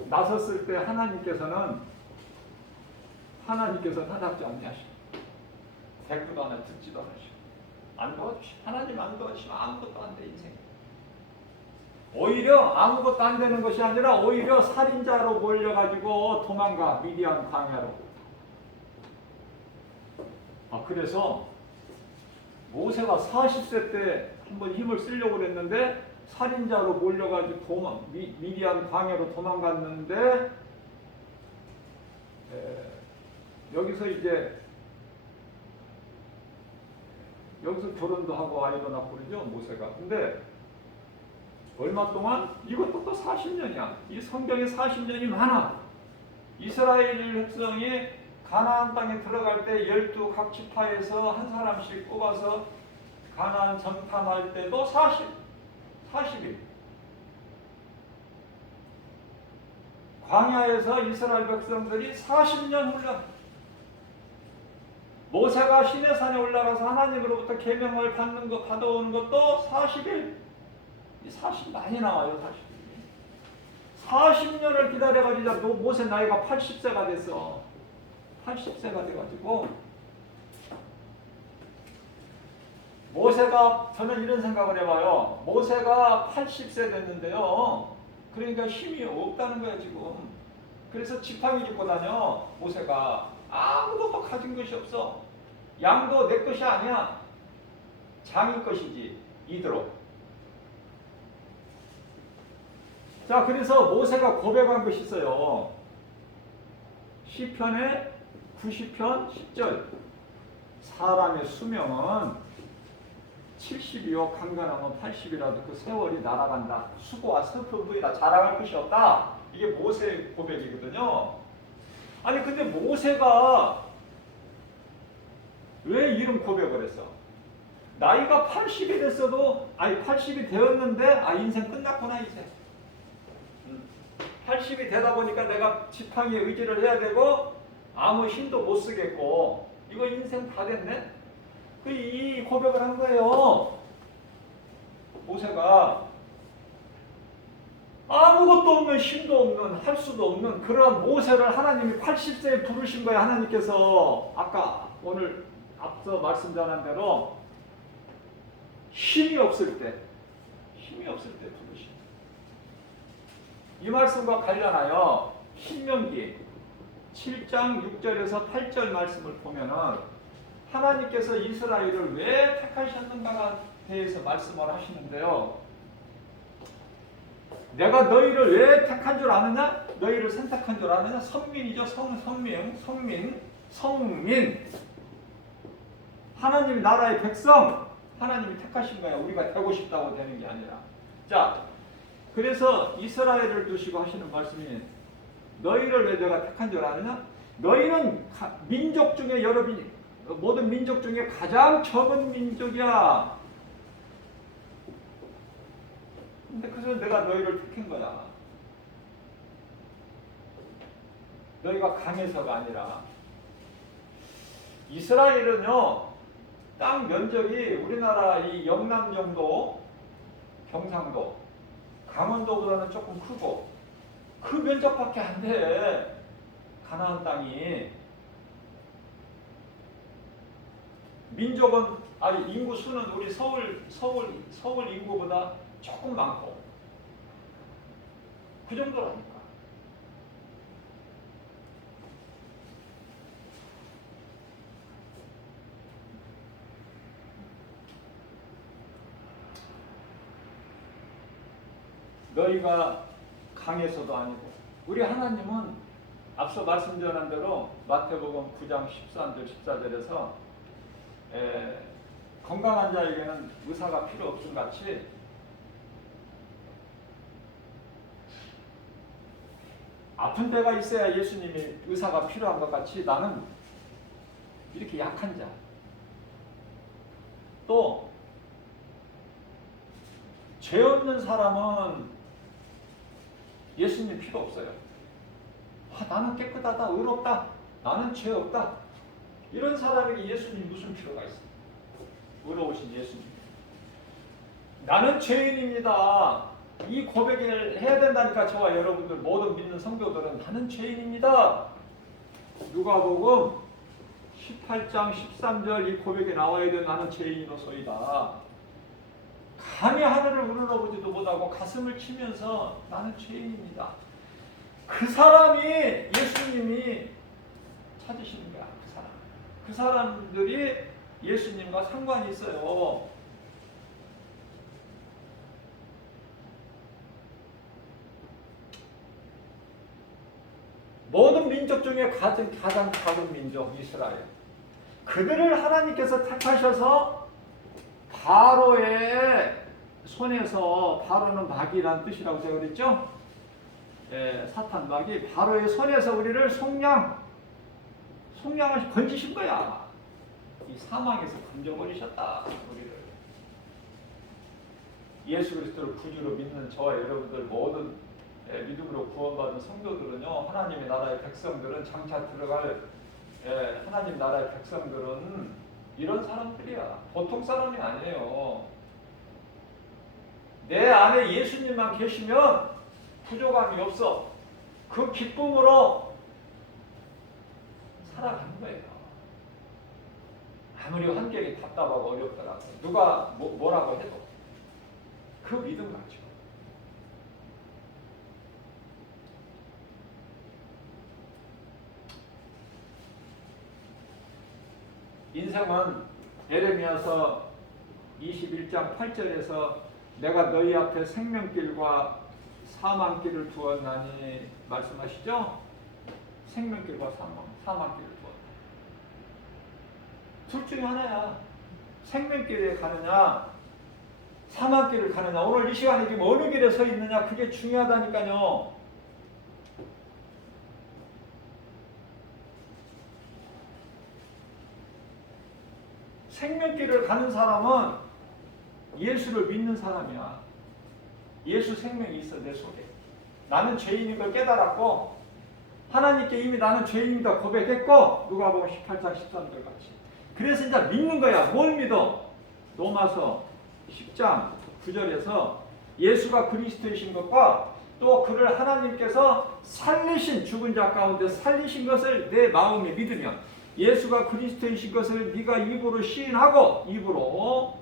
나섰을 때 하나님께서는 타닥지 않으시고 대꾸도 안 하시고 듣지도 않으시고 안 도와주시고 하나님 안 도와주시면 아무것도 안 돼, 인생. 오히려 아무것도 안 되는 것이 아니라 오히려 살인자로 몰려가지고 도망가, 미디안 광야로. 그래서 모세가 40세 때 한번 힘을 쓰려고 그랬는데 살인자로 몰려가지고 미디안 광야로 도망갔는데 여기서 결혼도 하고 아이도 낳고 그러죠, 모세가. 근데 얼마 동안 이것도 또 40년이야. 이 성경에 40년이 많아. 이스라엘 백성이 가나안 땅에 들어갈 때 12각 지파에서 한 사람씩 뽑아서 가나안 정탐할 때도 40일. 광야에서 이스라엘 백성들이 40년 훈련. 모세가 시내산에 올라가서 하나님으로부터 계명을 받아오는 것도 40일. 40 많이 나와요, 40년을 기다려가지고 모세 나이가 80세가 됐어. 80세가 돼가지고 모세가, 저는 이런 생각을 해봐요. 모세가 80세 됐는데요. 그러니까 힘이 없다는 거야, 지금. 그래서 지팡이 짚고 다녀, 모세가. 아무것도 가진 것이 없어. 양도 내 것이 아니야. 장인 것이지, 이대로. 자, 그래서 모세가 고백한 것이 있어요. 시편의 90편 10절. 사람의 수명은 70이요 강건하면 80이라도 그 세월이 날아간다. 수고와 슬픔이나 자랑할 것이 없다. 이게 모세의 고백이거든요. 아니 근데 모세가 왜 이런 고백을 했어? 나이가 80이 됐어도, 80이 되었는데 인생 끝났구나 이제. 80이 되다 보니까 내가 지팡이에 의지를 해야 되고 아무 힘도 못 쓰겠고 이거 인생 다 됐네? 이 고백을 한 거예요. 모세가 아무것도 없는, 힘도 없는, 할 수도 없는 그런 모세를 하나님이 80세에 부르신 거예요. 하나님께서 아까 오늘 앞서 말씀드린 대로 힘이 없을 때 부르신. 이 말씀과 관련하여 신명기 7장 6절에서 8절 말씀을 보면은 하나님께서 이스라엘을 왜 택하셨는가에 대해서 말씀을 하시는데요. 내가 너희를 왜 택한 줄 아느냐? 너희를 선택한 줄 아느냐? 선민이죠. 성민. 하나님 나라의 백성, 하나님이 택하신 거야. 우리가 되고 싶다고 되는 게 아니라. 자, 그래서 이스라엘을 두시고 하시는 말씀이 너희를 왜 내가 택한 줄 아느냐? 너희는 민족 중에 모든 민족 중에 가장 적은 민족이야. 근데 그래서 내가 너희를 택한 거야. 너희가 강해서가 아니라. 이스라엘은요, 땅 면적이 우리나라 이 영남 정도, 경상도, 강원도보다는 조금 크고 그 면적밖에 안 돼. 가나안 땅이. 민족은 아니 인구 수는 우리 서울 인구보다 조금 많고 그 정도라니까. 너희가 강해서도 아니고 우리 하나님은 앞서 말씀드린 대로 마태복음 9장 13절 14절에서 건강한 자에게는 의사가 필요 없음 같이 아픈 데가 있어야 예수님이 의사가 필요한 것 같이 나는 이렇게 약한 자, 또 죄 없는 사람은 예수님 필요 없어요. 나는 깨끗하다, 의롭다, 나는 죄 없다. 이런 사람에게 예수님 무슨 필요가 있어? 의로우신 예수님. 나는 죄인입니다. 이 고백을 해야 된다니까. 저와 여러분들 모든 믿는 성도들은 나는 죄인입니다. 누가복음 18장 13절 이 고백에 나와야 돼. 나는 죄인으로소이다. 감히 하늘을 우러러보지도 못하고 가슴을 치면서 나는 죄인입니다. 그 사람이 예수님이 찾으시는 거야. 그 사람. 그 사람들이 예수님과 상관이 있어요. 모든 민족 중에 가장 작은 민족 이스라엘. 그들을 하나님께서 택하셔서 바로의 손에서, 바로는 마귀란 뜻이라고 제가 그랬죠? 사탄 마귀, 바로의 손에서 우리를 속량을 건지신 거야. 이 사망에서 건져버리셨다. 우리를. 예수 그리스도를 구주로 믿는 저와 여러분들 모든 믿음으로 구원받은 성도들은요, 하나님의 나라의 백성들은, 장차 들어갈 하나님 나라의 백성들은 이런 사람들이야. 보통 사람이 아니에요. 내 안에 예수님만 계시면 부족함이 없어. 그 기쁨으로 살아가는 거예요. 아무리 환경이 답답하고 어렵더라도 누가 뭐라고 해도 그 믿음 가지고. 인생은 예레미야서 21장 8절에서 내가 너희 앞에 생명길과 사망길을 두었나니 말씀하시죠? 생명길과 사망길을 두었다. 둘 중에 하나야. 생명길에 가느냐 사망길을 가느냐. 오늘 이 시간에 지금 어느 길에 서 있느냐, 그게 중요하다니까요. 생명길을 가는 사람은 예수를 믿는 사람이야. 예수 생명이 있어 내 속에. 나는 죄인인 걸 깨달았고 하나님께 이미 나는 죄인이다 고백했고, 누가복음 18장 13절 같이. 그래서 이제 믿는 거야. 뭘 믿어? 로마서 10장 9절에서 예수가 그리스도이신 것과 또 그를 하나님께서 살리신, 죽은 자 가운데 살리신 것을 내 마음에 믿으면, 예수가 그리스도이신 것을 네가 입으로 시인하고, 입으로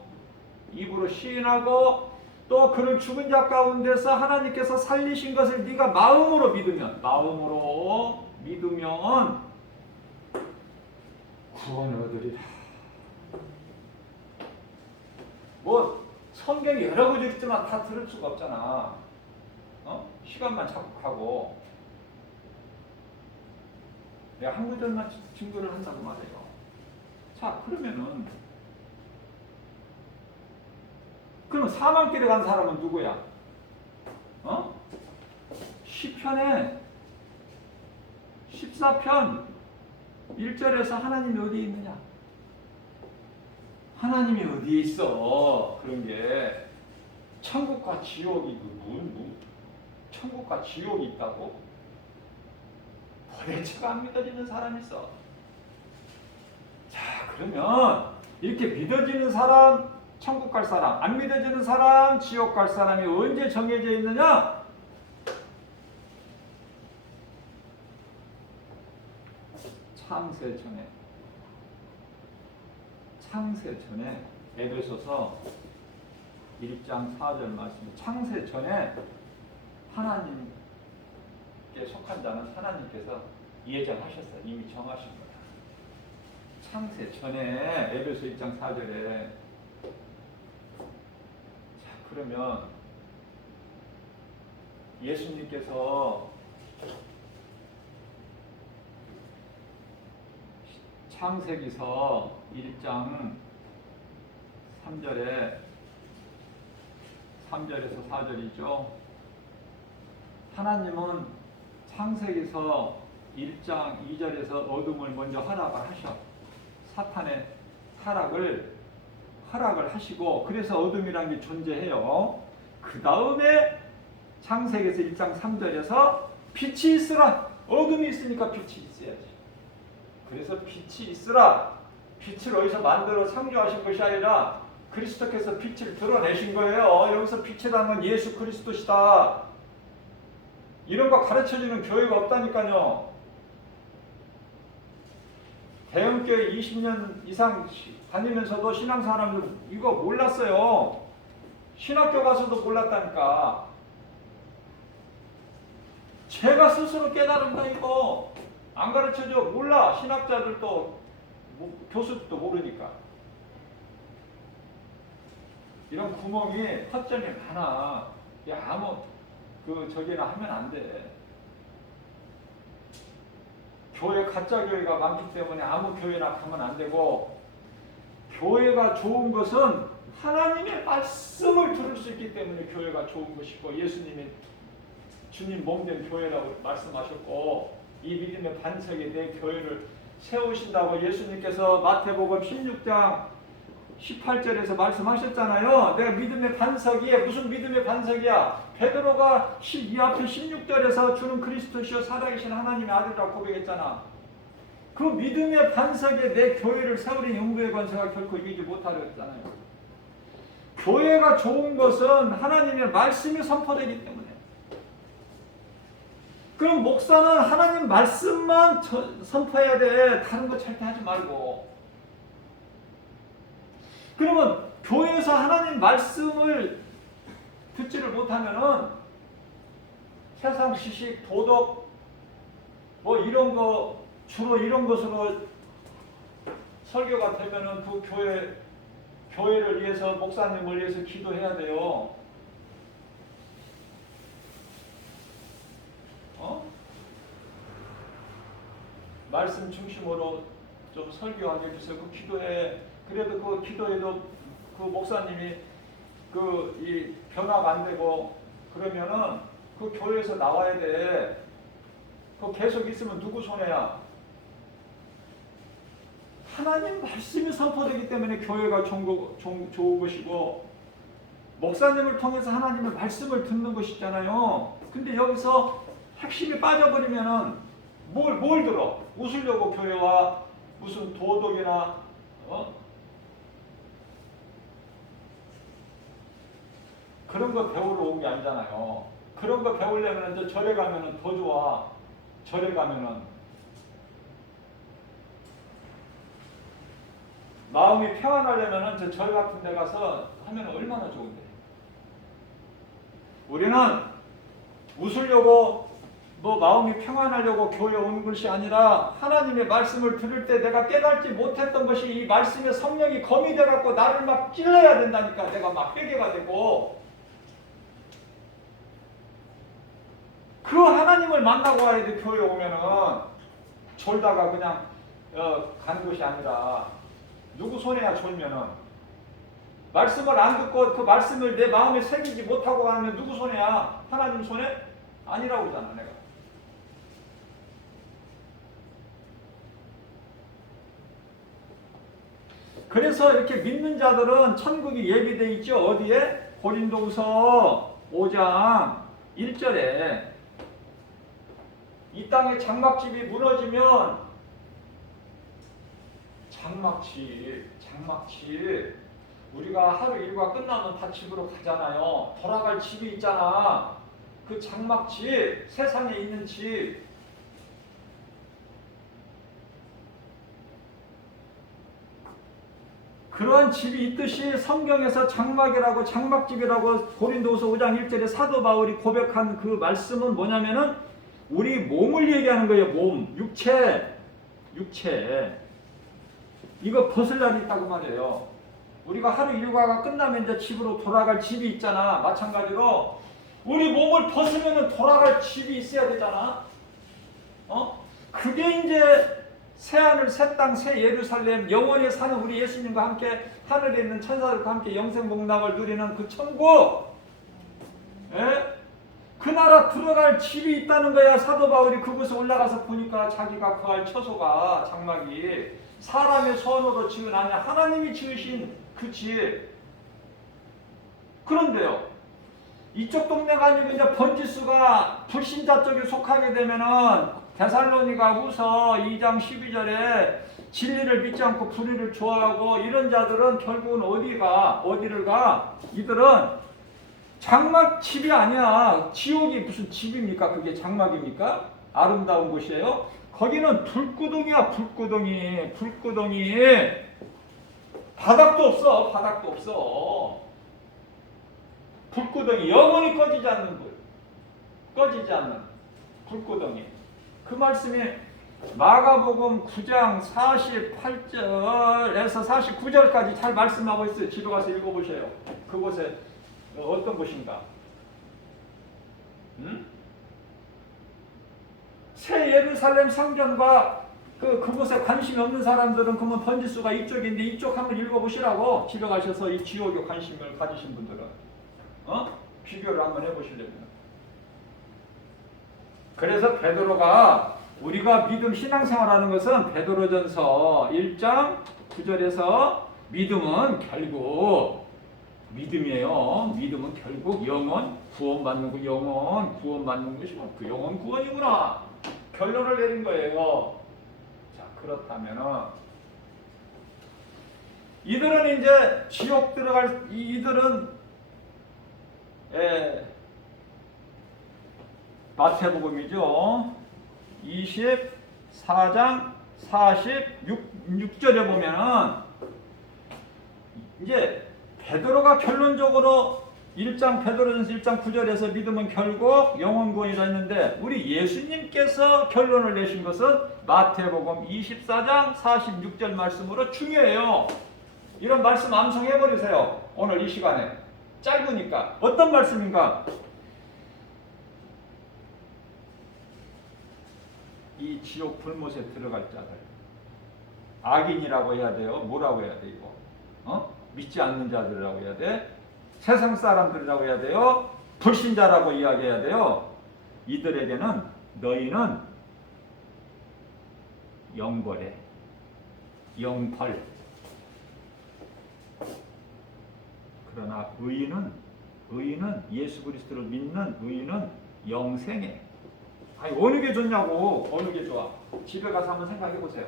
시인하고, 또 그를 죽은 자 가운데서 하나님께서 살리신 것을 네가 마음으로 믿으면 구원을 얻으리라. 뭐 성경이 여러 구절 있지만 다 들을 수가 없잖아. 시간만 자극하고. 내가 한 구절만 증거를 한다고 말해요. 자, 그럼 사망길에 간 사람은 누구야? 시편에 14편 1절에서 하나님이 어디에 있느냐? 하나님이 어디에 있어? 그런 게 천국과 지옥이 천국과 지옥이 있다고? 도대체가 안 믿어지는 사람이 있어. 자, 그러면 이렇게 믿어지는 사람 천국 갈 사람, 안 믿어지는 사람 지옥 갈 사람이 언제 정해져 있느냐? 창세 전에. 창세 전에 에베소서 1장 4절 말씀, 창세 전에 하나님께 속한 자는 하나님께서 예정하셨어요. 이미 정하신 거예요. 창세 전에 에베소 1장 4절에. 자, 그러면 예수님께서 창세기서 1장 3절에서 4절이죠. 하나님은 창세기서 1장 2절에서 어둠을 먼저 허락을 하셔. 사탄의 허락을 하시고, 그래서 어둠이라는 게 존재해요. 그 다음에 창세기에서 1장 3절에서 빛이 있으라. 어둠이 있으니까 빛이 있어야지. 그래서 빛이 있으라. 빛을 어디서 만들어 창조하신 것이 아니라 그리스도께서 빛을 드러내신 거예요. 여기서 빛이라는 건 예수 그리스도시다. 이런 거 가르쳐주는 교회가 없다니까요. 대형교회 20년 이상 다니면서도 신앙사람들 이거 몰랐어요. 신학교 가서도 몰랐다니까. 제가 스스로 깨달은다 이거. 안 가르쳐줘. 몰라. 신학자들도 교수들도 모르니까. 이런 구멍이 허점이 많아. 아무 저기나 하면 안 돼. 교회 가짜 교회가 많기 때문에 아무 교회나 가면 안 되고, 교회가 좋은 것은 하나님의 말씀을 들을 수 있기 때문에 교회가 좋은 것이고, 예수님이 주님 몸된 교회라고 말씀하셨고, 이 믿음의 반석에 내 교회를 세우신다고 예수님께서 마태복음 16장 18절에서 말씀하셨잖아요. 내가 믿음의 반석이 무슨 믿음의 반석이야? 베드로가 이 앞에 16절에서 주는 그리스도시요 살아계신 하나님의 아들이라고 고백했잖아. 그 믿음의 반석에 내 교회를 세우린 영구의 권세가 결코 이기지 못하려 했잖아요. 교회가 좋은 것은 하나님의 말씀이 선포되기 때문에. 그럼 목사는 하나님 말씀만 선포해야 돼. 다른 거 절대 하지 말고. 그러면 교회에서 하나님 말씀을 듣지를 못하면은 세상 지식, 도덕, 뭐 이런 거, 주로 이런 것으로 설교가 되면은 그 교회를 위해서, 목사님을 위해서 기도해야 돼요. 말씀 중심으로 좀 설교하게 해주세요. 그 기도에, 그래도 그 기도에도 그 목사님이 이 변화가 안 되고 그러면은 그 교회에서 나와야 돼. 그 계속 있으면 누구 손해야? 하나님 말씀이 선포되기 때문에 교회가 좋은 것이고, 목사님을 통해서 하나님의 말씀을 듣는 것이잖아요. 근데 여기서 핵심이 빠져버리면은 뭘 들어? 웃으려고 교회와 무슨 도덕이나 그런 거 배우러 온 게 아니잖아요. 그런 거 배우려면 이제 절에 가면은 더 좋아. 절에 가면은 마음이 평안하려면은 저 절 같은 데 가서 하면 얼마나 좋은데. 우리는 웃으려고 마음이 평안하려고 교회 온 것이 아니라 하나님의 말씀을 들을 때 내가 깨닫지 못했던 것이 이 말씀의 성령이 검이 돼갖고 나를 막 찔러야 된다니까. 내가 막 회개가 되고, 그 하나님을 만나고 와야 돼. 교회 오면은 졸다가 그냥 가는 것이 아니라. 누구 손해야 졸면은? 말씀을 안 듣고 그 말씀을 내 마음에 새기지 못하고 가면 누구 손해야? 하나님 손해? 아니라고 그러잖아 내가. 그래서 이렇게 믿는 자들은 천국이 예비되어 있죠. 어디에? 고린도후서 5장 1절에 이 땅에 장막집이 무너지면, 장막집 우리가 하루 일과 끝나면 다 집으로 가잖아요. 돌아갈 집이 있잖아. 그 장막집, 세상에 있는 집. 그러한 집이 있듯이 성경에서 장막이라고 장막집이라고 고린도후서 5장 1절에 사도 바울이 고백한 그 말씀은 뭐냐면은 우리 몸을 얘기하는 거예요. 몸, 육체. 이거 벗을 날이 있다고 말이에요. 우리가 하루 일과가 끝나면 이제 집으로 돌아갈 집이 있잖아. 마찬가지로 우리 몸을 벗으면 돌아갈 집이 있어야 되잖아. 그게 이제 새하늘, 새 땅, 새 예루살렘, 영원히 사는 우리 예수님과 함께 하늘에 있는 천사들과 함께 영생복락을 누리는 그 천국. 예? 그 나라 들어갈 집이 있다는 거야. 사도 바울이 그곳에 올라가서 보니까 자기가 거할 처소가 장막이 사람의 손으로 지은 아니야. 하나님이 지으신 그 집. 그런데요. 이쪽 동네가 아니고 이제 번지수가 불신자 쪽에 속하게 되면은 데살로니가 후서 2장 12절에 진리를 믿지 않고 불의를 좋아하고 이런 자들은 결국은 어디를 가? 이들은 장막 집이 아니야. 지옥이 무슨 집입니까? 그게 장막입니까? 아름다운 곳이에요. 거기는 불구덩이야. 불구덩이. 바닥도 없어. 불구덩이. 영원히 꺼지지 않는 불구덩이. 그 말씀이 마가복음 9장 48절에서 49절까지 잘 말씀하고 있어요. 집에 가서 읽어보세요. 그곳에 어떤 곳인가? 새 예루살렘 상전과 그곳에 관심이 없는 사람들은 그러면 번지수가 이쪽인데 이쪽 한번 읽어보시라고. 집에 가셔서 이 지옥에 관심을 가지신 분들은 비교를 한번 해보시려면. 그래서 베드로가 우리가 믿음 신앙생활하는 것은 베드로전서 1장 9절에서 믿음은 결국 믿음이에요. 믿음은 결국 영원 구원받는 거, 영원 구원받는 것이고 그 영원 구원이구나. 결론을 내린 거예요. 자, 그렇다면은 이들은 이제 지옥 들어갈 이들은 마태복음이죠. 24장 46절에 보면은 이제 베드로가 결론적으로 베드로전서 1장 9절에서 믿음은 결국 영원구원이라 했는데 우리 예수님께서 결론을 내신 것은 마태복음 24장 46절 말씀으로 중요해요. 이런 말씀 암송해버리세요. 오늘 이 시간에. 짧으니까. 어떤 말씀인가? 이 지옥 불못에 들어갈 자들. 악인이라고 해야 돼요? 뭐라고 해야 돼 이거? 믿지 않는 자들이라고 해야 돼? 세상 사람들이라고 해야 돼요? 불신자라고 이야기해야 돼요? 이들에게는 너희는 영벌에 영벌. 그러나 의인은 예수 그리스도를 믿는 의인은 영생에. 아니 어느 게 좋냐고. 어느 게 좋아. 집에 가서 한번 생각해 보세요.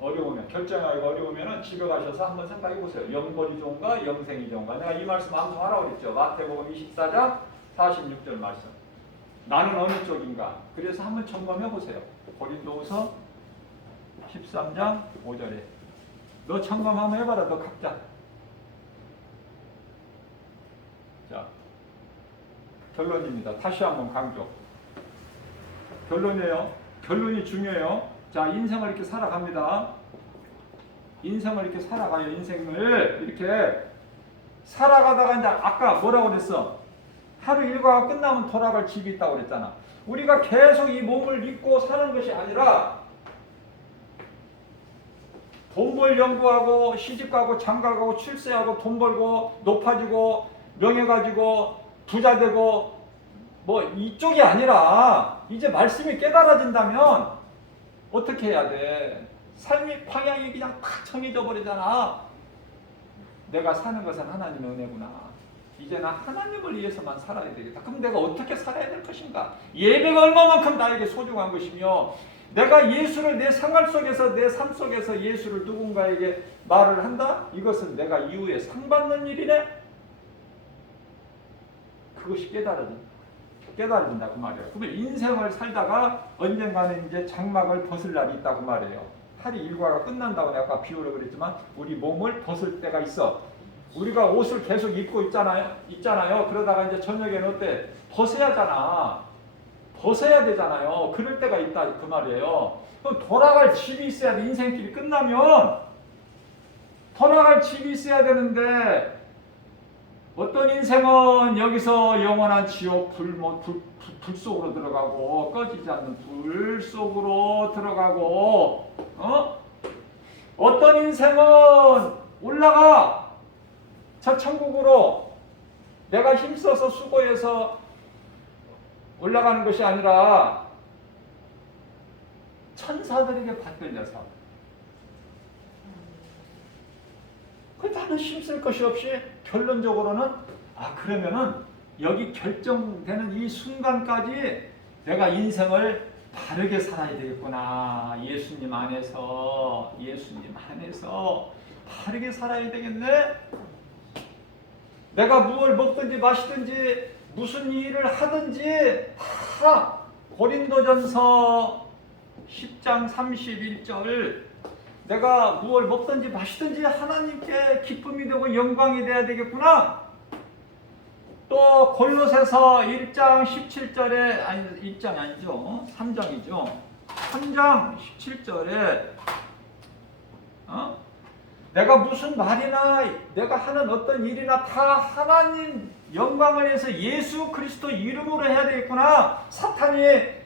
어려우면 결정하기가 어려우면은 집에 가셔서 한번 생각해 보세요. 영벌이 좋은가 영생이 좋은가. 내가 이 말씀 암송하라고 그랬죠. 마태복음 24장 46절 말씀. 나는 어느 쪽인가. 그래서 한번 점검해 보세요. 고린도후서 13장 5절에 너 점검 한번 해봐라. 너 각자. 자, 결론입니다. 다시 한번 강조. 결론이에요. 결론이 중요해요. 자, 인생을 이렇게 살아갑니다. 인생을 이렇게 살아가요. 인생을 이렇게 살아가다가 이제 아까 뭐라고 그랬어? 하루 일과가 끝나면 돌아갈 집이 있다고 그랬잖아. 우리가 계속 이 몸을 입고 사는 것이 아니라 돈 벌 연구하고 시집가고 장가가고 출세하고 돈 벌고 높아지고 명예 가지고 부자 되고 뭐 이쪽이 아니라 이제 말씀이 깨달아진다면 어떻게 해야 돼? 삶의 방향이 그냥 탁 정해져 버리잖아. 내가 사는 것은 하나님의 은혜구나. 이제 나 하나님을 위해서만 살아야 되겠다. 그럼 내가 어떻게 살아야 될 것인가? 예배가 얼마만큼 나에게 소중한 것이며 내가 예수를 내 생활 속에서 내 삶 속에서 예수를 누군가에게 말을 한다? 이것은 내가 이후에 상받는 일이네? 그것이 깨달아진다 그 말이에요. 그러면 인생을 살다가 언젠가는 이제 장막을 벗을 날이 있다고 말이에요. 팔이 일과가 끝난다고 내가 아까 비유를 그랬지만 우리 몸을 벗을 때가 있어. 우리가 옷을 계속 입고 있잖아요. 그러다가 이제 저녁에는 어때? 벗어야잖아. 벗어야 되잖아요. 그럴 때가 있다 그 말이에요. 그럼 돌아갈 집이 있어야 돼. 인생길이 끝나면 돌아갈 집이 있어야 되는데 어떤 인생은 여기서 영원한 지옥 불 속으로 들어가고 꺼지지 않는 불 속으로 들어가고 어떤 인생은 올라가 저 천국으로 내가 힘써서 수고해서 올라가는 것이 아니라 천사들에게 받들려서 나는 힘쓸 것이 없이 결론적으로는 그러면은 여기 결정되는 이 순간까지 내가 인생을 바르게 살아야 되겠구나. 예수님 안에서 바르게 살아야 되겠네. 내가 무엇을 먹든지 마시든지 무슨 일을 하든지 다 고린도전서 10장 31절 내가 무엇을 먹든지 마시든지 하나님께 기쁨이 되고 영광이 돼야 되겠구나. 또 골로새서 1장 17절에 1장 아니죠. 3장이죠. 3장 17절에 내가 무슨 말이나 내가 하는 어떤 일이나 다 하나님 영광을 위해서 예수 그리스도 이름으로 해야 되겠구나. 사탄이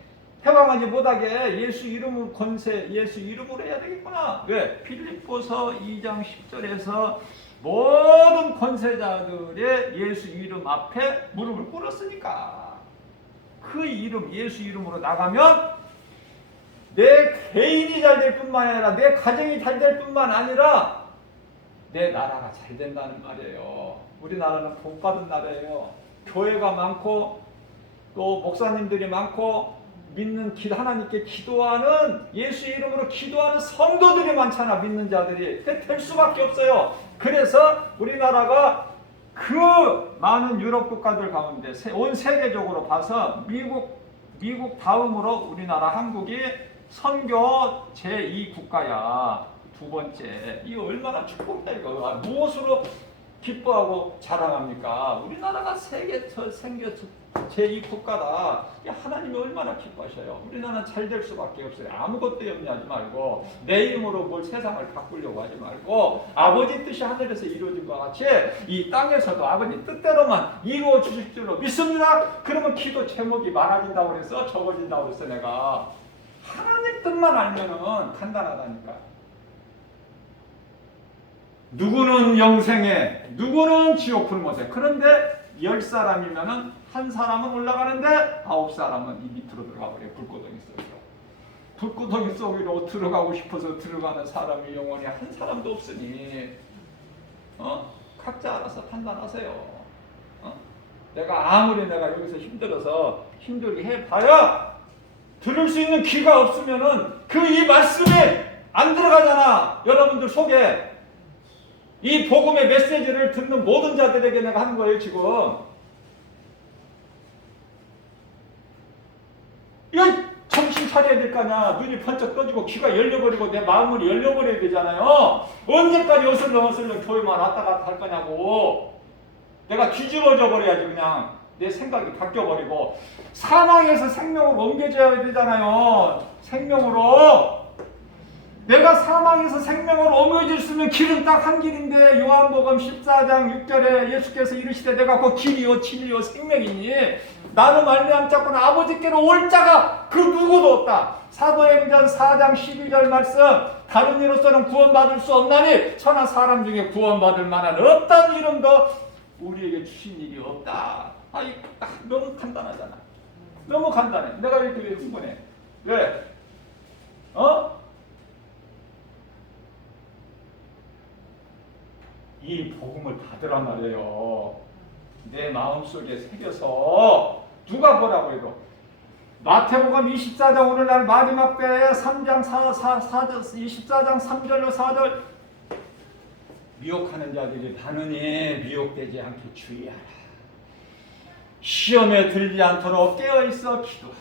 해방하지 못하게 예수 이름으로 권세 예수 이름으로 해야 되겠구나. 왜? 빌립보서 2장 10절에서 모든 권세자들의 예수 이름 앞에 무릎을 꿇었으니까 그 이름 예수 이름으로 나가면 내 개인이 잘 될 뿐만 아니라 내 가정이 잘 될 뿐만 아니라 내 나라가 잘 된다는 말이에요. 우리나라는 복 받은 나라예요. 교회가 많고 또 목사님들이 많고 믿는 하나님께 기도하는 예수 이름으로 기도하는 성도들이 많잖아. 믿는 자들이. 될 수밖에 없어요. 그래서 우리나라가 그 많은 유럽 국가들 가운데 온 세계적으로 봐서 미국 다음으로 우리나라 한국이 선교 제2 국가야. 두 번째. 이거 얼마나 축복이야 이거. 무엇으로 기뻐하고 자랑합니까? 우리나라가 세계 제2 국가다. 하나님이 얼마나 기뻐하셔요. 우리나라는 잘 될 수밖에 없어요. 아무것도 염려하지 말고 내 이름으로 뭘 세상을 바꾸려고 하지 말고 아버지 뜻이 하늘에서 이루어진 것 같이 이 땅에서도 아버지 뜻대로만 이루어 주실 줄로 믿습니다. 그러면 기도 제목이 많아진다고 그래서 적어진다고 그래서 내가 하나님 뜻만 알면은 간단하다니까. 누구는 영생에 누구는 지옥 불못에. 그런데 10사람이면은 한 사람은 올라가는데 9사람은 이 밑으로 들어가 버려요. 불구덩이 속으로. 불구덩이 속으로 들어가고 싶어서 들어가는 사람이 영원히 한 사람도 없으니 각자 알아서 판단하세요. 내가 아무리 내가 여기서 힘들어서 힘들게 해봐야 들을 수 있는 귀가 없으면은 이 말씀이 안 들어가잖아. 여러분들 속에 이 복음의 메시지를 듣는 모든 자들에게 내가 하는 거예요 지금. 이거 정신 차려야 될 거 아니야. 눈이 번쩍 떠지고 귀가 열려버리고 내 마음을 열려버려야 되잖아요. 언제까지 어슬렁어슬렁 교회만 왔다 갔다 할 거냐고. 내가 뒤집어져 버려야지. 그냥 내 생각이 바뀌어버리고 사망에서 생명으로 옮겨져야 되잖아요. 생명으로. 내가 사망에서 생명으로 옮겨졌으면 길은 딱 한 길인데 요한복음 14장 6절에 예수께서 이르시되 내가 그 길이요 진리요 생명이니 나를 말미암자고는 아버지께로 올 자가 그 누구도 없다. 사도행전 4장 12절 말씀 다른 이로서는 구원받을 수 없나니 천하 사람 중에 구원받을 만한 어떤 이름도 우리에게 주신 일이 없다. 너무 간단하잖아. 너무 간단해. 내가 왜 이렇게 흥분해? 왜? 이 복음을 받으란 말이에요. 내 마음속에 새겨서 누가 뭐라고 해도 마태복음 24장 오늘날 마지막 때에 3장 24장 3절로 4절 미혹하는 자들이 많으니 미혹되지 않게 주의하라. 시험에 들지 않도록 깨어있어 기도하라.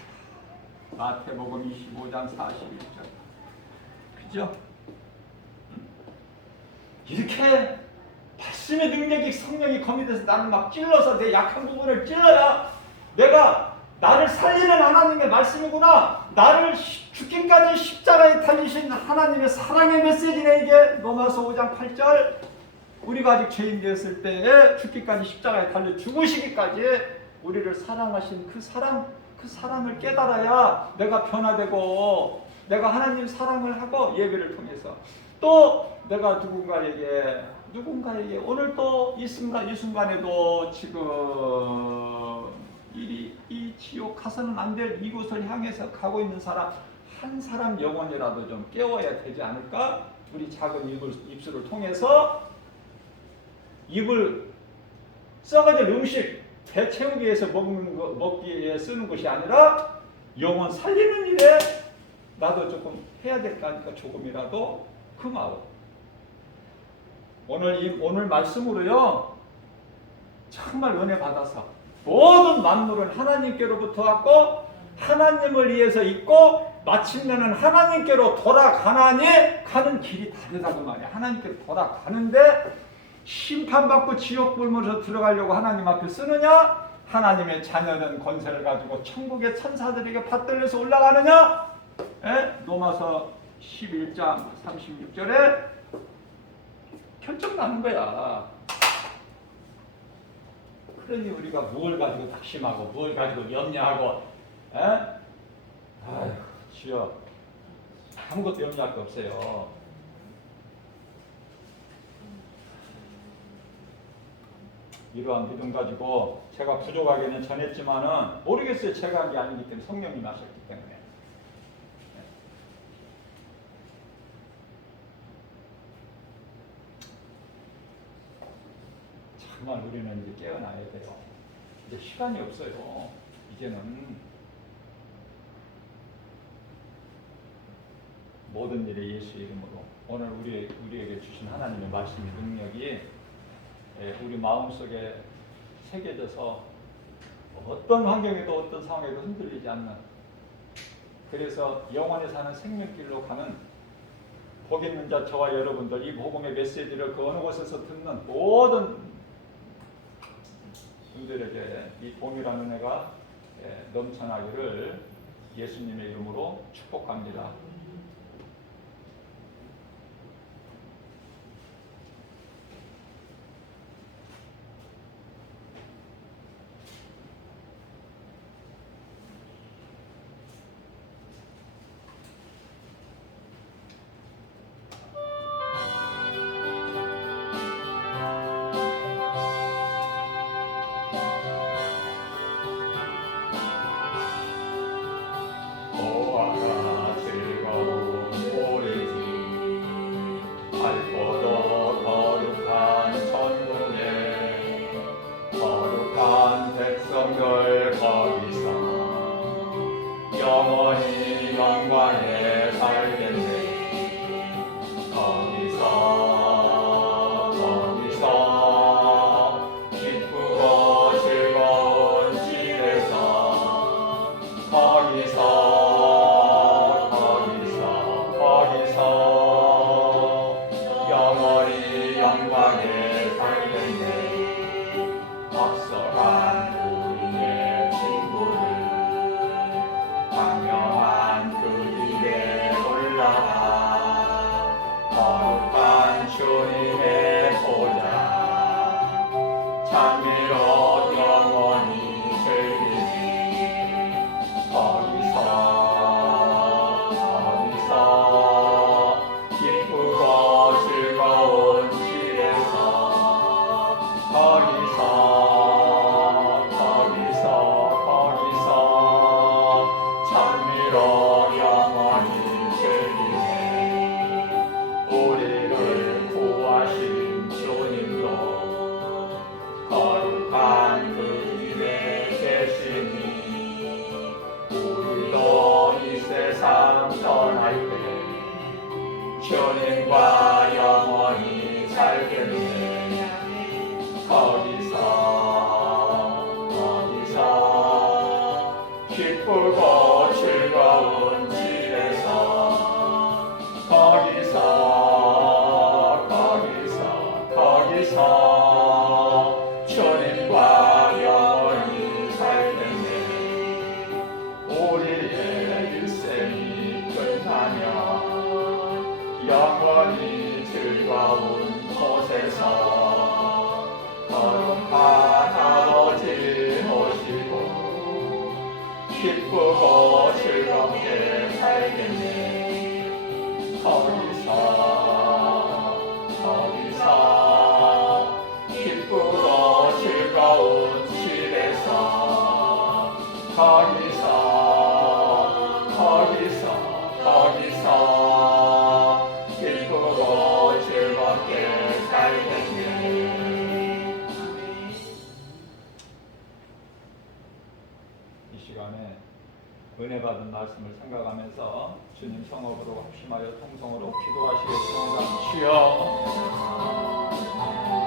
마태복음 25장 41절. 있죠. 이렇게 말씀의 능력이 성령이 거미돼서 나를 막 찔러서 내 약한 부분을 찔러야 내가 나를 살리는 하나님의 말씀이구나. 나를 죽기까지 십자가에 달리신 하나님의 사랑의 메시지네. 이게 로마서 5장 8절 우리가 아직 죄인 되었을 때에 죽기까지 십자가에 달려 죽으시기까지 우리를 사랑하신 그 사랑을 깨달아야 내가 변화되고 내가 하나님 사랑을 하고 예배를 통해서 또 내가 누군가에게 오늘 또 이 순간에도 지금 이 지옥 가서는 안 될 이곳을 향해서 가고 있는 사람 한 사람 영혼이라도 좀 깨워야 되지 않을까? 우리 작은 입술을 통해서 입을 썩어질 음식 배 채우기 위해서 먹기 위해 쓰는 것이 아니라 영혼 살리는 일에 나도 조금 해야 될 거 아니까 조금이라도 그 마음. 오늘 말씀으로요 정말 은혜 받아서 모든 만물은 하나님께로부터 왔고 하나님을 위해서 있고 마침내는 하나님께로 돌아가나니 가는 길이 다르다고 말이야. 하나님께로 돌아가는데 심판받고 지옥 불문으로 들어가려고 하나님 앞에 쓰느냐? 하나님의 자녀는 권세를 가지고 천국의 천사들에게 받들려서 올라가느냐? 로마서 11장 36절에 결정 나는 거야. 그러니 우리가 뭘 가지고 낙심하고 뭘 가지고 염려하고 아휴 주여 아무것도 염려할 거 없어요. 이러한 믿음 가지고 제가 부족하게는 전했지만은 모르겠어요. 제가 한 게 아니기 때문에 성령님이 하셨기 때문에. 정말 우리는 이제 깨어나야 돼요. 이제 시간이 없어요. 이제는 모든 일에 예수 이름으로 오늘 우리에게 주신 하나님의 말씀의 능력이 우리 마음속에 새겨져서 어떤 환경에도 어떤 상황에도 흔들리지 않는, 그래서 영원히 사는 생명길로 가는 복 있는 자 저와 여러분들, 이 복음의 메시지를 그 어느 곳에서 듣는 모든 분들에게 이 동일한 은혜가 넘쳐나기를 예수님의 이름으로 축복합니다. 거룩한 은혜 받은 말씀을 생각하면서 주님 성업으로 합심하여 통성으로 기도하시겠습니다. 주여